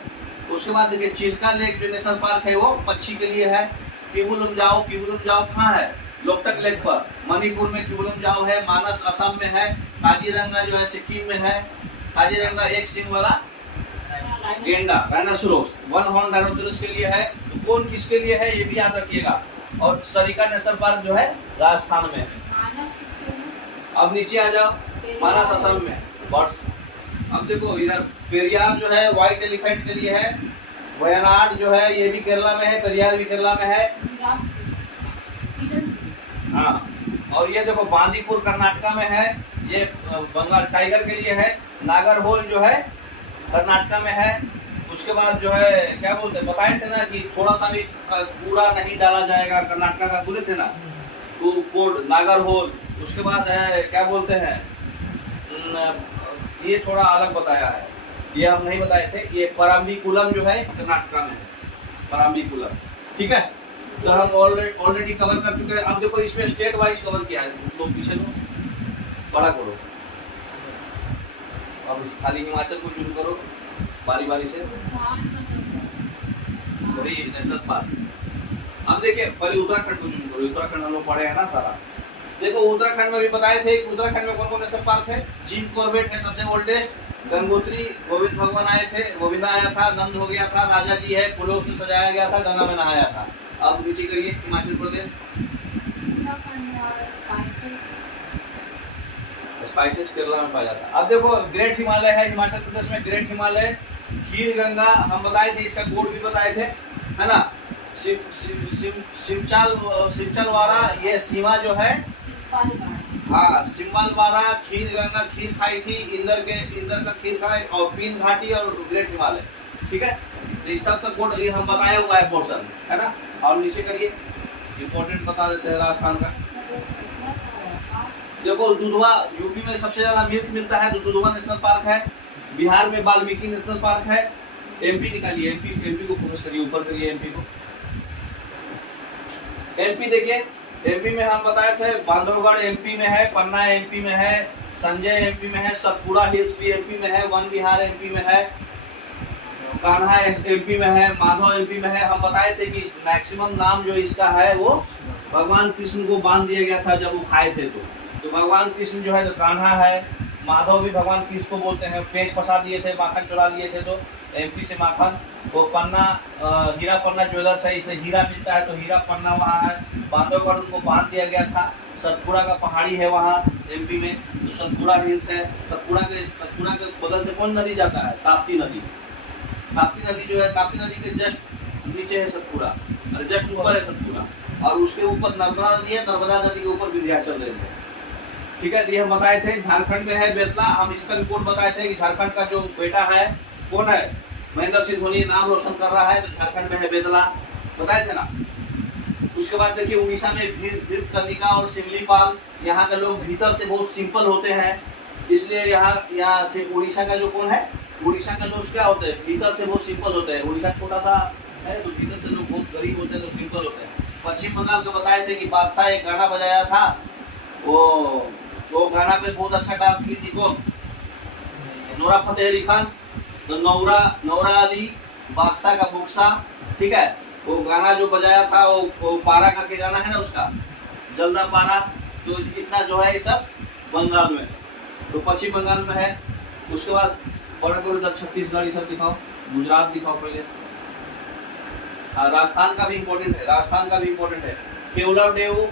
उसके बाद देखिए चिल्का लेक जो नेशनल पार्क है वो पक्षी के लिए है। किबुलुमजाओ कहाँ है? लोकटक लेक पर। मणिपुर में किबुलुमजाओ है। मानस असम में है। काजीरंगा जो है सिक्किम में है। काजीरंगा एक सिंग वाला गेंडा, राइनोसोरस, वन हॉर्न राइनोसोरस के लिए है। तो कौन किसके लिए है ये भी याद रखिएगा। और सरिका नेशनल पार्क जो है राजस्थान में है। अब नीचे आ जाओ, मानस असम में बर्ड्स। अब देखो इधर पेरियार जो है व्हाइट एलिफेंट के लिए है। वयनाड जो है ये भी केरला में है, पेरियार भी केरला में है। हाँ, और ये देखो बांदीपुर कर्नाटका में है, ये बंगाल टाइगर के लिए है। नागरहोल जो है कर्नाटका में है। उसके बाद जो है क्या बोलते हैं, बताए थे ना कि थोड़ा सा भी कूड़ा नहीं डाला जाएगा, कर्नाटका का बोले थे ना, तो कोड नागरहोल। उसके बाद है क्या बोलते हैं, ये थोड़ा अलग बताया है, ये हम नहीं बताए थे। ये पराम्बिकुलम जो है कर्नाटका में है, पराम्बिकुलम, ठीक है। तो हम ऑलरेडी कवर कर चुके हैं। अब देखो इसमें स्टेट वाइज कवर किया है, तो पीछे लो, बड़ा करो। अब खाली हिमाचल को चूज करो बारी बारी से, वही नेशनल पार्क। अब देखिए पहले उत्तराखंड को चूज करो, उत्तराखंड हम लोग पढ़े हैं ना सारा। देखो उत्तराखंड में भी बताए थे कि उत्तराखंड में कौन कौन नेशनल पार्क है। जिम कॉर्बेट है सबसे ओल्डेस्ट। गंगोत्री गोविंद भगवान आए थे, गोविंदा आया था, नंद हो गया था। राजा जी है, फूलों से सजाया गया था, गंगा में नहाया था। अब नीचे करिए हिमाचल प्रदेश, स्पाइसेस केरला में पाया जाता है। अब देखो ग्रेट हिमालय है हिमाचल प्रदेश में, ग्रेट हिमालय। खीर गंगा हम बताए थे, इसका कोड भी बताए थे, है ना। सिमचालवारा ये सीमा जो है, हाँ सिम्बालवारा, खीर गंगा खीर खाई थी, इंदर का खीर खाए, और पीन घाटी और ग्रेट हिमालय, ठीक है। इस सब का कोड ये हम बताया हुआ है पोर्शन, है ना। और नीचे करिए, इंपॉर्टेंट बता देते हैं राजस्थान का। देखो दुधवा यूपी में सबसे ज्यादा मिल्क मिलता है तो दुधवा नेशनल पार्क है, बिहार में वाल्मीकि नेशनल पार्क है, एमपी निकालिए, एमपी को फोकस करिए, ऊपर करिए एमपी को। एमपी देखिए, एमपी में हम बताए थे बांधवगढ़ एमपी में है, पन्ना एमपी में है, संजय एमपी में है, सतपुड़ा हिल्स भी एमपी में है, वन विहार एमपी में है, कान्हा एमपी में है, माधव एमपी में है। हम बताए थे कि मैक्सिमम नाम जो इसका है वो भगवान कृष्ण को बांध दिया गया था जब वो खाए थे तो भगवान कृष्ण जो है तो कान्हा है, माधव भी भगवान कृष्ण को बोलते हैं, पेच फंसा दिए थे, माखन चुरा लिए थे तो एमपी से माखन। वो पन्ना हीरा पन्ना ज्वेलर्स है, इसलिए हीरा मिलता है तो हीरा पन्ना वहाँ है। बांधवगढ़ उनको बांध दिया गया था। सतपुड़ा का पहाड़ी है वहाँ एमपी में, तो सतपुड़ा हिल्स है। सतपुड़ा के बगल से कौन नदी जाता है? ताप्ती नदी। ताप्ती नदी जो है, ताप्ती नदी के जस्ट नीचे है सतपुड़ा, और जस्ट ऊपर है सतपुड़ा, और उसके ऊपर नर्मदा नदी है, नर्मदा नदी के ऊपर विंध्याचल रेंज है। ठीक है, ये हम बताए थे। झारखंड में है बेतला, हम इसका रिपोर्ट बताए थे कि झारखंड का जो बेटा है कौन है, महेंद्र सिंह धोनी नाम रोशन कर रहा है, तो झारखंड में है बेतला, बताए थे ना। उसके बाद देखिए उड़ीसा में भीतकनिका और सिमलीपाल, यहाँ के लोग भीतर से बहुत सिंपल होते हैं, इसलिए यहाँ से उड़ीसा का जो कौन है, उड़ीसा का लोग क्या होते हैं, भीतर से बहुत सिंपल होते हैं। उड़ीसा छोटा सा है तो भीतर से लोग बहुत गरीब होते हैं तो सिंपल होते हैं। पश्चिम बंगाल को बताए थे कि बादशाह एक गाना बजाया था, वो गाना पे बहुत अच्छा डांस की थी कौन, नोरा फतेह अली खान, तो नौरा अली बादशाह का बुक्सा। ठीक है, वो गाना जो बजाया था वो पारा करके गाना है ना उसका, जल्दा पारा। तो इतना जो है ये सब बंगाल में, तो पश्चिम बंगाल में है। उसके बाद बड़ा करो इधर छत्तीसगढ़ ये सब दिखाओ, गुजरात दिखाओ पहले। हाँ, राजस्थान का भी इम्पोर्टेंट है, राजस्थान का भी इम्पोर्टेंट है। केवलादेव,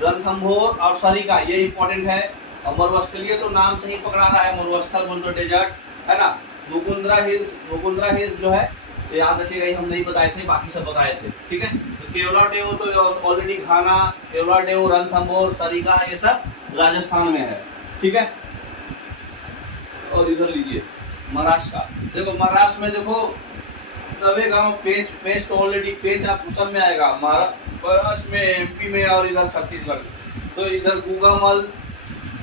रणथंभौर और सरिका, ये इम्पोर्टेंट है। और मरुस्थलीय तो नाम से ही पकड़ा रहा है, मरुस्थल बोल दो, डेजर्ट है ना। मुकुंदरा हिल्स जो है तो याद रखिएगा, ये हम नहीं बताए थे, बाकी सब बताए थे। ठीक है, तो केवलादेव तो ऑलरेडी खाना, केवलादेव, रणथंभौर, सरिका ये सब राजस्थान में है। ठीक है, और इधर लीजिए महाराष्ट्र का। देखो महाराष्ट्र में देखो नवेगांव, पेंच तो ऑलरेडी पेंच आप सब में आएगा, महाराष्ट्र में, एमपी में और इधर छत्तीसगढ़। तो इधर गुगामल,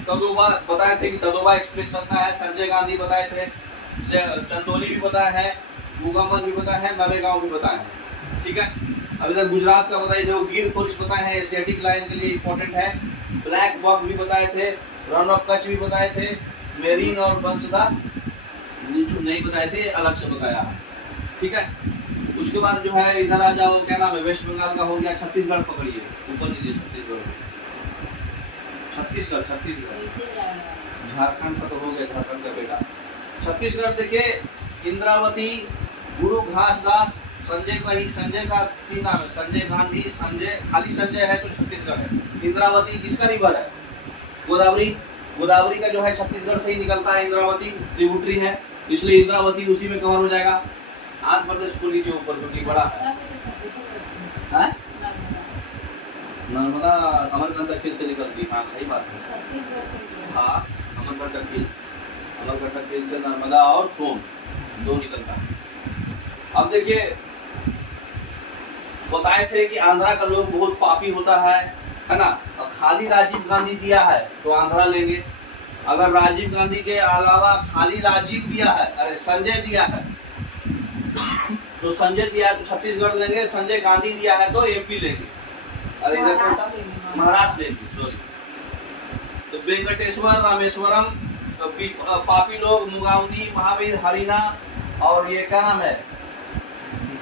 तदोबा बताए थे कि तदोबा एक्सप्रेस चलता है, संजय गांधी बताए थे, चंदौली भी बताया है, गुगामल भी बताया है, नवेगांव भी बताया है। ठीक है, अब इधर गुजरात का बताइए, जो गिर फॉरेस्ट बताए हैं, एशियाटिक लायन के लिए इंपॉर्टेंट है। ब्लैक बक भी बताए थे, रन ऑफ कच्छ भी बताए थे, मेरीन और बंसदा नहीं बताए थे, अलग से बताया है। ठीक है, उसके बाद जो है इधर आ जाओ, क्या नाम है, वेस्ट बंगाल का हो गया। छत्तीसगढ़ पकड़िए, ऊपर लीजिए छत्तीसगढ़, झारखंड का तो हो गया, झारखंड का बेटा। छत्तीसगढ़ देखिए, इंद्रावती, गुरु घासदास, संजय का तीन नाम है, संजय गांधी, संजय, खाली संजय है तो छत्तीसगढ़ है। इंद्रावती किसका रिवर है? गोदावरी का जो है छत्तीसगढ़ से ही निकलता है, इंद्रावती ट्रिब्यूटरी है, इसलिए इंद्रावती उसी में कवर हो जाएगा। आंध्र प्रदेश को लीजिए ऊपर क्योंकि बड़ा है। नर्मदा अमरकंटक खील से निकलती, हाँ सही बात है। हाँ, अमरकंटक खील से नर्मदा और सोन दो निकलता है। अब देखिए बताए थे कि आंध्रा का लोग बहुत पापी होता है ना। अब खाली राजीव गांधी दिया है तो आंध्रा लेंगे, अगर राजीव गांधी के अलावा खाली राजीव दिया है, अरे संजय दिया है तो संजय दिया है तो छत्तीसगढ़ लेंगे, संजय गांधी दिया है तो एमपी लेंगे, अरे इधर कौन सा, महाराष्ट्र लेंगे, सॉरी। तो वेंकटेश्वर, रामेश्वरम, तो पापी लोग मुगावनी, महावीर, हरिना, और ये क्या नाम है,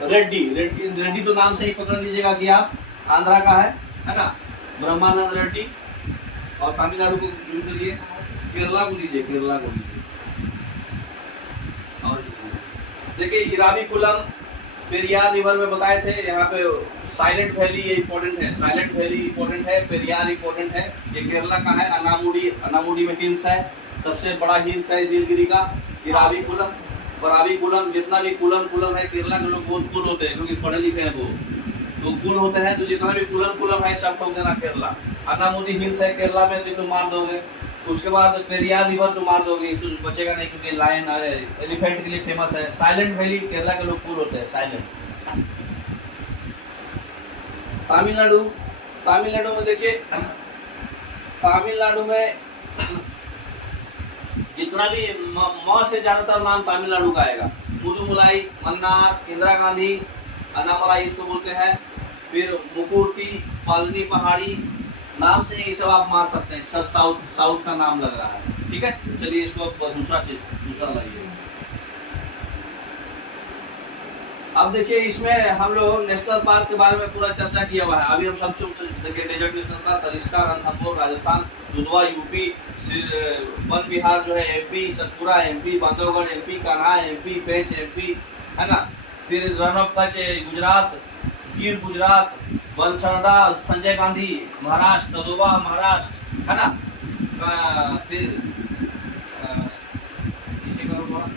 रेड्डी तो नाम से ही पकड़ लीजिएगा कि आप आंध्रा का है ना। ब्रह्मानंद रेड्डी, और तमिलनाडु को जूम करिए, केरला को लीजिए, और देखिए इराविकुलम, पेरियार रिवर में बताए थे, यहाँ पे साइलेंट वैली ये इंपॉर्टेंट है, साइलेंट वैली इंपॉर्टेंट है, पेरियार इंपॉर्टेंट है, ये केरला का है। अनामुडी में हिल्स है, सबसे बड़ा हिल्स है नीलगिरी का। इराविकुलम, बराविकुलम, जितना भी कुलम है, केरला के लोग बहुत कुल होते हैं क्योंकि पढ़े लिखे हैं वो, तो कुल होते हैं, तो जितना भी कुलम है सब ठोक देना केरला। अनामुडी हिल्स है केरला में, तो तुम मार दोगे। उसके बाद पेरियार रिवर तो मार दोगे, तो बचेगा नहीं क्योंकि लायन एलिफेंट के लिए फेमस है। साइलेंट वैली, केरला के लोग कुल होते हैं, साइलेंट। तमिलनाडु में देखिए तमिलनाडु में जितना भी म से ज्यादातर नाम तमिलनाडु का आएगा। मुदुमुलाई, मन्नार, इंदिरा गांधी, अन्नामलाई इसको बोलते हैं। फिर मुकुर्ती, पलनी पहाड़ी, नाम से ये सब आप मान सकते हैं, सब साउथ का नाम लग रहा है। ठीक है, चलिए इसको दूसरा लाइए। अब देखिए इसमें हम लोग नेशनल पार्क के बारे में पूरा चर्चा किया हुआ है। अभी हम सबसे देखिए desert national park Sariska Ranthambore Rajasthan, Dudhwa UP, Van Vihar जो है MP, Satpura MP, Bandhavgarh MP, Kanha MP, Pench MP, है ना। फिर रण ऑफ कच्छ गुजरात, गिर गुजरात, बनसरदा संजय गांधी महाराष्ट्र, तदोबा महाराष्ट्र, है ना। फिर नीचे करो थोड़ा।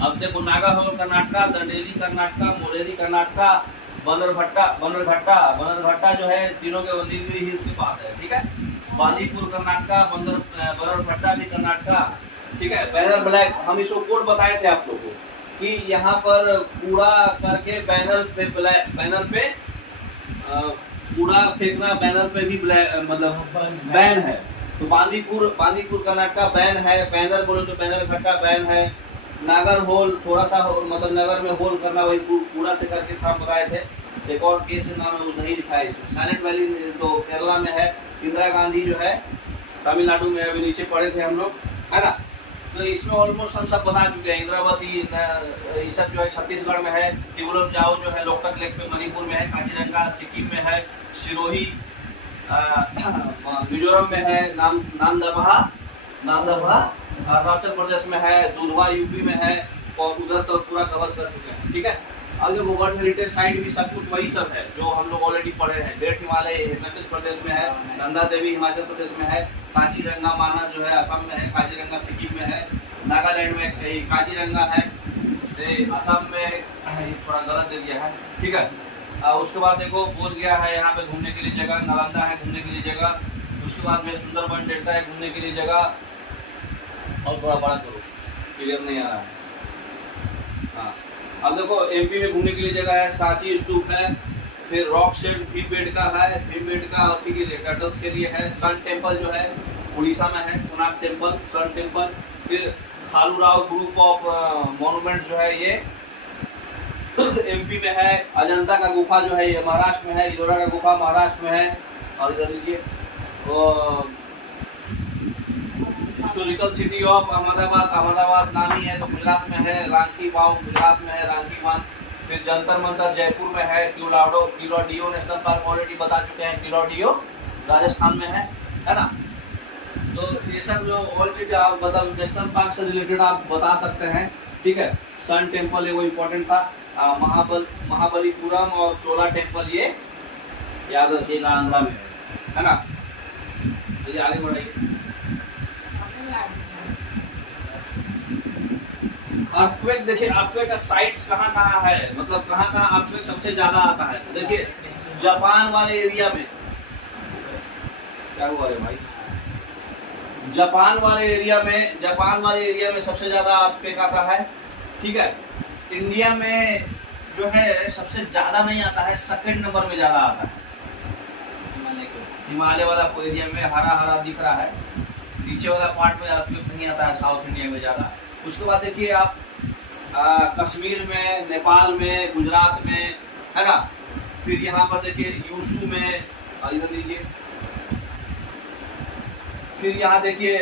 अब देखो नागाहोल कर्नाटका, दंडेली कर्नाटका, मोरेरी कर्नाटका, बनरघट्टा जो है तीनों के नीलगिरी हिल्स के पास है। ठीक है, बांदीपुर कर्नाटका, बनरघट्टा भी कर्नाटका। ठीक है, बैनर ब्लैक, हम इसको कोड बताए थे आप लोगों को कि यहाँ पर कूड़ा करके बैनर पे कूड़ा फेंकना बैनर पे भी मतलब बैन है। तो बांदीपुर कर्नाटका बैन है। बैनर बोलो तो बैनर घट्टा बैन है। नागर होल, थोड़ा सा मतलब नगर में होल करना, वही कूड़ा से करके हम बताए थे। एक और केस नाम है, नहीं लिखा है इसमें। साइलेंट वैली तो केरला में है। इंदिरा गांधी जो है तमिलनाडु में, अभी नीचे पढ़े थे हम लोग, है ना। तो इसमें ऑलमोस्ट हम सब बता चुके हैं। इंद्रावती ये सब जो है छत्तीसगढ़ में है। तिरुवनंतपुरम जाओ जो है लोकटक लेक पे मणिपुर में है। काजीरंगा सिक्किम में है। सिरोही मिजोरम में है। नामदफा अरुणाचल प्रदेश में है। दुधवा यूपी में है। और उधर तो पूरा कवर कर चुके हैं। ठीक है, अब देखो वर्ल्ड हेरिटेज साइट भी सब कुछ वही सब है जो हम लोग ऑलरेडी पढ़े हैं। ग्रेट हिमालय हिमाचल प्रदेश में है। नंदा देवी हिमाचल प्रदेश में है। काजीरंगा मानस जो है असम में है। काजीरंगा सिक्किम में है। नागालैंड में काजीरंगा है। असम में थोड़ा गलत दे दिया है। ठीक है, उसके बाद देखो बोध गया है यहाँ पे घूमने के लिए जगह। नालंदा है घूमने के लिए जगह। उसके बाद में सुंदरबन डेल्टा है घूमने के लिए जगह। और थोड़ा बड़ा करो, क्लियर नहीं आ रहा है। हाँ, अब देखो एमपी में घूमने के लिए जगह है। सांची स्तूप है। फिर रॉक शेड भीमबेटका है। भीमबेटका अथी के लिए टर्टल्स के लिए है। सन टेम्पल जो है उड़ीसा में है। Konark temple, sun temple. फिर खालूराव ग्रुप ऑफ मॉन्यूमेंट जो है ये एमपी में है। अजंता का गुफा जो है ये महाराष्ट्र में है। इलोरा का गुफा महाराष्ट्र में है। और इधर लीजिए हिस्टोरिकल सिटी ऑफ अहमदाबाद नामी है तो गुजरात में है। रांकी वाव गुजरात में है। रांकी वन। फिर जंतर मंतर जयपुर में है। किलोडियो नेशनल पार्क ऑलरेडी बता चुके हैं। किलोडियो राजस्थान में है ना। तो ये सब जो ऑल चीज आप मतलब नेशनल पार्क से रिलेटेड आप बता सकते हैं। ठीक है, सन टेम्पल वो इम्पोर्टेंट था। महाबलीपुरम और चोला टेम्पल ये याद रखिएगा, आंध्रा में है ना। चलिए आगे बढ़ाइए। अर्थक्वेक देखिए, अर्थक्वेक का साइट्स कहाँ है, मतलब कहाँ अर्थक्वेक सबसे ज्यादा आता है। देखिए जापान वाले एरिया में क्या हुआ रे भाई, जापान वाले एरिया में सबसे ज्यादा अर्थक्वेक आता है। ठीक है, इंडिया में जो है सबसे ज्यादा नहीं आता है, सेकंड नंबर में ज्यादा आता है। हिमालय वाला एरिया में हरा दिख रहा है। नीचे वाला पार्ट में अर्थक्वेक नहीं आता है, साउथ इंडिया में ज्यादा। उसके बाद देखिए आप कश्मीर में, नेपाल में, गुजरात में, है ना। फिर यहाँ पर देखिए यूसू में, इधर लीजिए। फिर यहाँ देखिए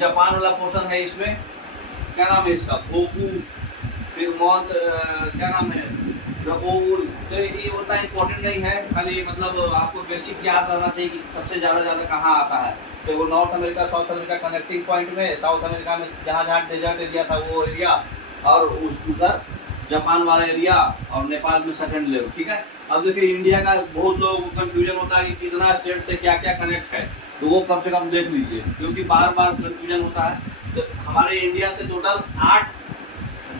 जापान वाला पोर्शन है, इसमें क्या नाम है इसका, फोकू। फिर माउंट क्या नाम है, रपोल। तो ये उतना इम्पोर्टेंट नहीं है, खाली मतलब आपको बेसिक याद रहना चाहिए कि सबसे ज़्यादा कहाँ आता है। तो वो north America south America connecting point में, साउथ अमेरिका में जहाँ डेजर्ट एरिया था वो एरिया, और उस उधर जापान वाला एरिया, और नेपाल में सेकंड लेवल। ठीक है, अब देखिए इंडिया का बहुत लोगों को कंफ्यूजन होता है कि कितना स्टेट से क्या क्या कनेक्ट है, तो वो कम से कम देख लीजिए, क्योंकि बार बार कंफ्यूजन होता है। तो हमारे इंडिया से टोटल 8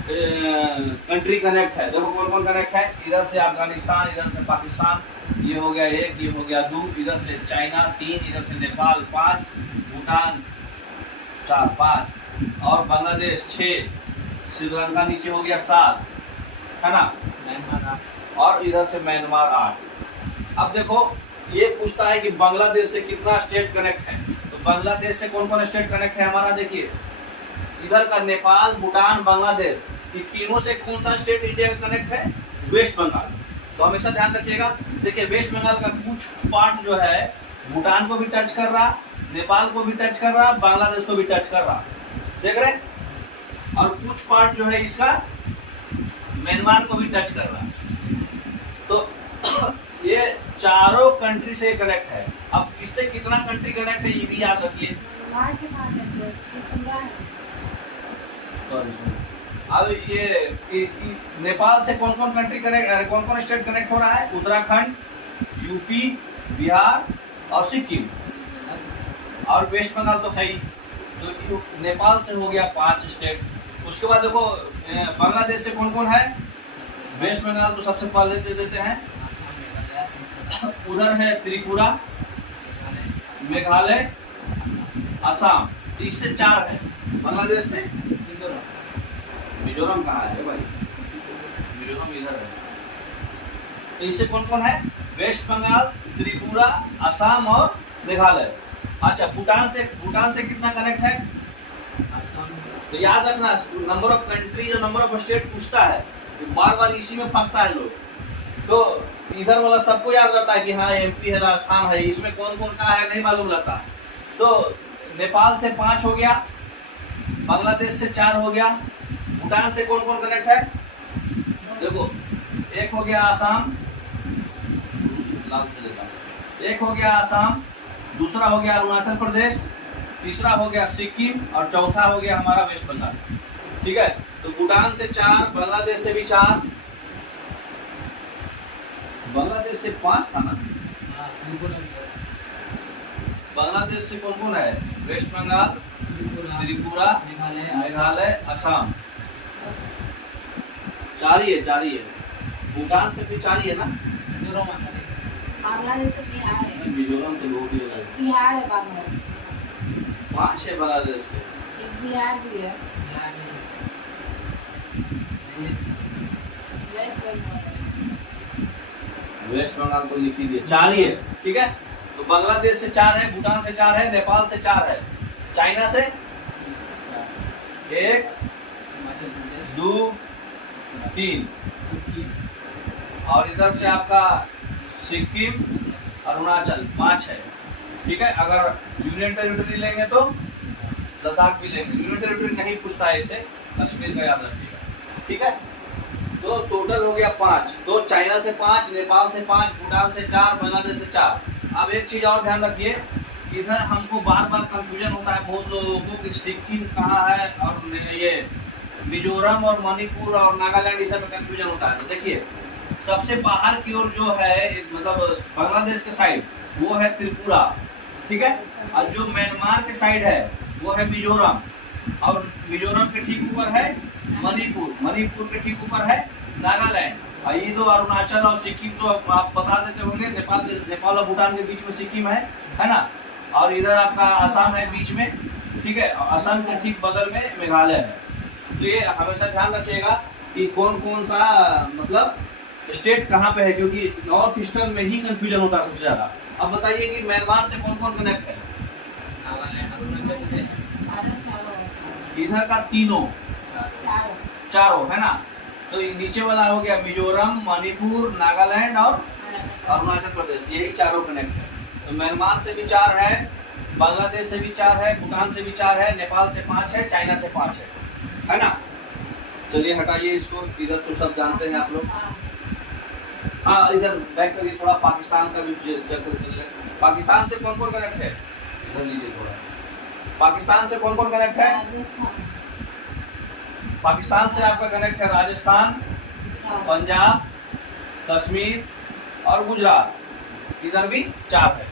कंट्री कनेक्ट है। देखो कौन कौन कनेक्ट है, इधर से अफगानिस्तान, इधर से पाकिस्तान, ये हो गया 1, ये हो गया 2, इधर से चाइना 3, इधर से नेपाल 5, भूटान 4, 5, और बांग्लादेश 6, श्रीलंका नीचे हो गया 7, है ना, और इधर से म्यांमार 8। अब देखो ये पूछता है कि बांग्लादेश से कितना स्टेट कनेक्ट है। तो बांग्लादेश से कौन कौन स्टेट कनेक्ट है हमारा, देखिए इधर का नेपाल, भूटान, बांग्लादेश, ये तीनों से कौन सा स्टेट इंडिया का कनेक्ट है, वेस्ट बंगाल। तो हमेशा ध्यान रखिएगा। देखिए वेस्ट बंगाल का कुछ पार्ट जो है भूटान को भी टच कर रहा, नेपाल को भी टच कर रहा, बांग्लादेश को भी टच कर रहा, देख रहे हैं। और कुछ पार्ट जो है इसका म्यांमार को भी टच कर रहा। तो ये चारों कंट्री से कनेक्ट है। अब किससे कितना कंट्री कनेक्ट है ये भी याद रखिए। बाहर से कहाँ तक है? त्रिपुरा है। अब ये नेपाल से कौन कौन कंट्री कनेक्ट, कौन कौन स्टेट कनेक्ट हो रहा है, उत्तराखंड, यूपी, बिहार और सिक्किम, और वेस्ट बंगाल तो है ही। तो नेपाल से हो गया 5 स्टेट। उसके बाद देखो बांग्लादेश से कौन कौन है, वेस्ट बंगाल तो सबसे पहले दे देते हैं, उधर है त्रिपुरा, मेघालय, असम, इससे 4 है। बांग्लादेश से मिजोरम कहाँ है भाई, मिजोरम इधर है। तो इससे कौन कौन है, वेस्ट बंगाल, त्रिपुरा, असम और मेघालय। अच्छा भूटान से कितना कनेक्ट है, तो याद रखना नंबर ऑफ कंट्रीज और नंबर ऑफ स्टेट पूछता है, तो बार बार इसी में फंसता है लोग। तो इधर वाला सबको याद रहता है कि हाँ एमपी है, राजस्थान है, इसमें कौन कौन कहाँ है नहीं मालूम रहता। तो नेपाल से 5 हो गया, बांग्लादेश से 4 हो गया, भूटान से कौन कौन कनेक्ट है, देखो एक हो गया आसाम, लाल से लेता, एक हो गया आसाम, दूसरा हो गया अरुणाचल प्रदेश, तीसरा हो गया सिक्किम और चौथा हो गया हमारा वेस्ट बंगाल। ठीक है, तो भूटान से 4, बांग्लादेश से भी 4, बांग्लादेश से 5 था ना, बांग्लादेश से कौन कौन है, वेस्ट बंगाल, त्रिपुरा, मेघालय, असम, 4 ही है। भूटान से भी 4 ही है ना, बांग्लादेश से बिहार है। मिजोरम तो लोग बिहार है बांग्लादेश से। 5 है बांग्लादेश से, एक बिहार भी है। वेस्ट बंगाल को लिख दिए, 4 ही है। ठीक है, तो बांग्लादेश से 4 है, भूटान से 4 है, नेपाल से 4 है, चाइना से 1, 2, 3 और इधर से आपका सिक्किम, अरुणाचल 5 है। ठीक है, अगर यूनियन टेरिटरी लेंगे तो लद्दाख भी लेंगे, यूनियन टेरिटरी नहीं पूछता है इसे, कश्मीर का याद रखिएगा। ठीक है, तो टोटल हो गया 5, तो चाइना से 5, नेपाल से 5, भूटान से 4, बांग्लादेश से 4। अब एक चीज़ और ध्यान रखिए, इधर हमको बार बार कंफ्यूजन होता है बहुत लोगों को कि सिक्किम कहाँ है और ये मिजोरम और मणिपुर और नागालैंड इस सब में कंफ्यूजन होता है। तो देखिए सबसे बाहर की ओर जो है मतलब बांग्लादेश के साइड वो है त्रिपुरा, ठीक है, और जो म्यांमार के साइड है वो है मिजोरम, और मिजोरम के ठीक ऊपर है मणिपुर, मणिपुर के ठीक ऊपर है नागालैंड, और ये तो अरुणाचल और सिक्किम तो आप बता देते होंगे, नेपाल और भूटान के बीच में सिक्किम है ना, और इधर आपका असम है बीच में, ठीक है, असम के ठीक बगल में मेघालय है। तो ये हमेशा ध्यान रखिएगा कि कौन कौन सा मतलब स्टेट कहाँ पे है, क्योंकि नॉर्थ ईस्टर्न में ही कंफ्यूजन होता है सबसे ज़्यादा। अब बताइए कि म्यांमार से कौन कौन कनेक्ट है, इधर का तीनों चारों है ना, तो नीचे वाला हो गया मिजोरम, मणिपुर, नागालैंड और अरुणाचल प्रदेश, यही चारों कनेक्ट है। तो म्यांमार से भी 4 है, बांग्लादेश से भी 4 है, भूटान से भी 4 है, नेपाल से 5 है, चाइना से 5 है ना। चलिए हटाइए इसको, इधर तो सब जानते हैं आप लोग। हाँ इधर बैक करिए थोड़ा, पाकिस्तान का भी चेक कर ले। पाकिस्तान से कौन कौन कनेक्ट है, इधर लीजिए थोड़ा, पाकिस्तान से कौन कौन कनेक्ट है, पाकिस्तान से आपका कनेक्ट है राजस्थान, पंजाब, कश्मीर और गुजरात, इधर भी 4 है।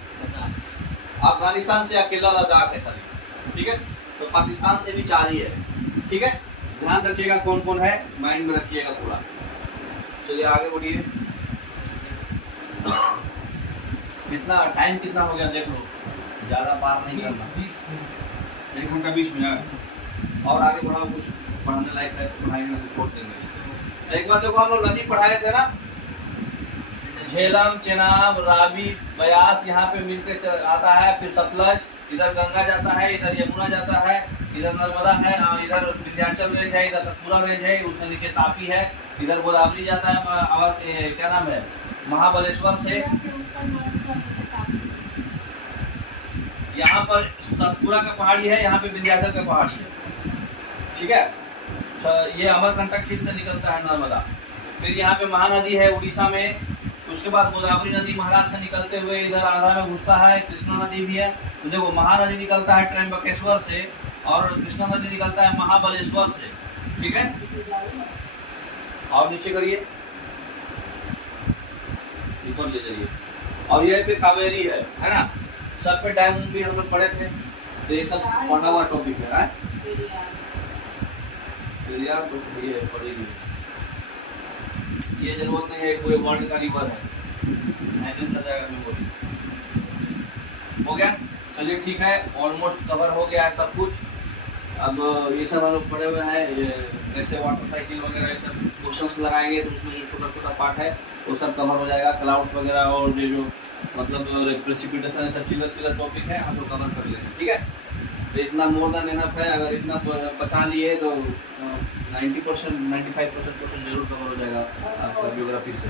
अफगानिस्तान से अकेला लद्दाख है खाली, ठीक है, तो पाकिस्तान से भी 4 ही है। ठीक है, ध्यान रखिएगा कौन कौन है, माइंड में रखिएगा पूरा। चलिए आगे बढ़िए, कितना टाइम कितना हो गया देख लो, ज़्यादा पार नहीं करना, 1 घंटा 20 मिनट, और आगे बढ़ाओ, कुछ पढ़ने लायक है तो पढ़ाई में छोड़ देंगे। एक बार देखो हम लोग नदी पढ़ाए थे ना, झेलम, चेनाब, रावी, बयास यहाँ पे मिलकर आता है। फिर सतलज, इधर गंगा जाता है, इधर यमुना जाता है, इधर नर्मदा है, और इधर विंध्याचल रेंज है, इधर सतपुरा रेंज है, उसके नीचे तापी है, इधर गोदावरी जाता है, और क्या नाम है, महाबलेश्वर से। के ऊपर नॉर्थ का नीचे तापी। यहाँ पर सतपुरा का पहाड़ी है, यहाँ पे विंध्याचल का पहाड़ी है, ठीक है। ये अमरकंटक खीर से निकलता है नर्मदा। फिर यहाँ पे महानदी है उड़ीसा में। उसके बाद गोदावरी नदी महाराष्ट्र से निकलते हुए इधर आंध्रा में घुसता है। कृष्णा नदी भी है। तो देखो, महानदी निकलता है त्र्यंबकेश्वर से, और कृष्णा नदी निकलता है महाबलेश्वर से, ठीक है। और नीचे करिए, ऊपर ले जाइए। और ये पे कावेरी है ना। सब पे डैम भी हम लोग पढ़े थे, तो ये सब पढ़ा हुआ टॉपिक है। पेरियार तो ये पढ़ेगी, ये जरूरत नहीं है कोई वर्ल्ड का रिवर है, मैंने बताया मेमोरी। हो गया, चलिए ठीक है, ऑलमोस्ट कवर हो गया है सब कुछ। अब ये सब हम लोग पढ़े हुए हैं, जैसे वाटर साइकिल वगैरह ये सब क्वेश्चंस लगाएंगे, तो उसमें जो छोटा छोटा पार्ट है वो सब कवर हो जाएगा। क्लाउड्स वगैरह और जो मतलब प्रेसिपिटेशन सब चिल्लर टॉपिक है, हम लोग कवर कर लेंगे, ठीक है। तो इतना मोर देन एनफ है। अगर इतना बचा लिए तो 90% 95% जरूर कवर हो जाएगा आपका ज्योग्राफी से।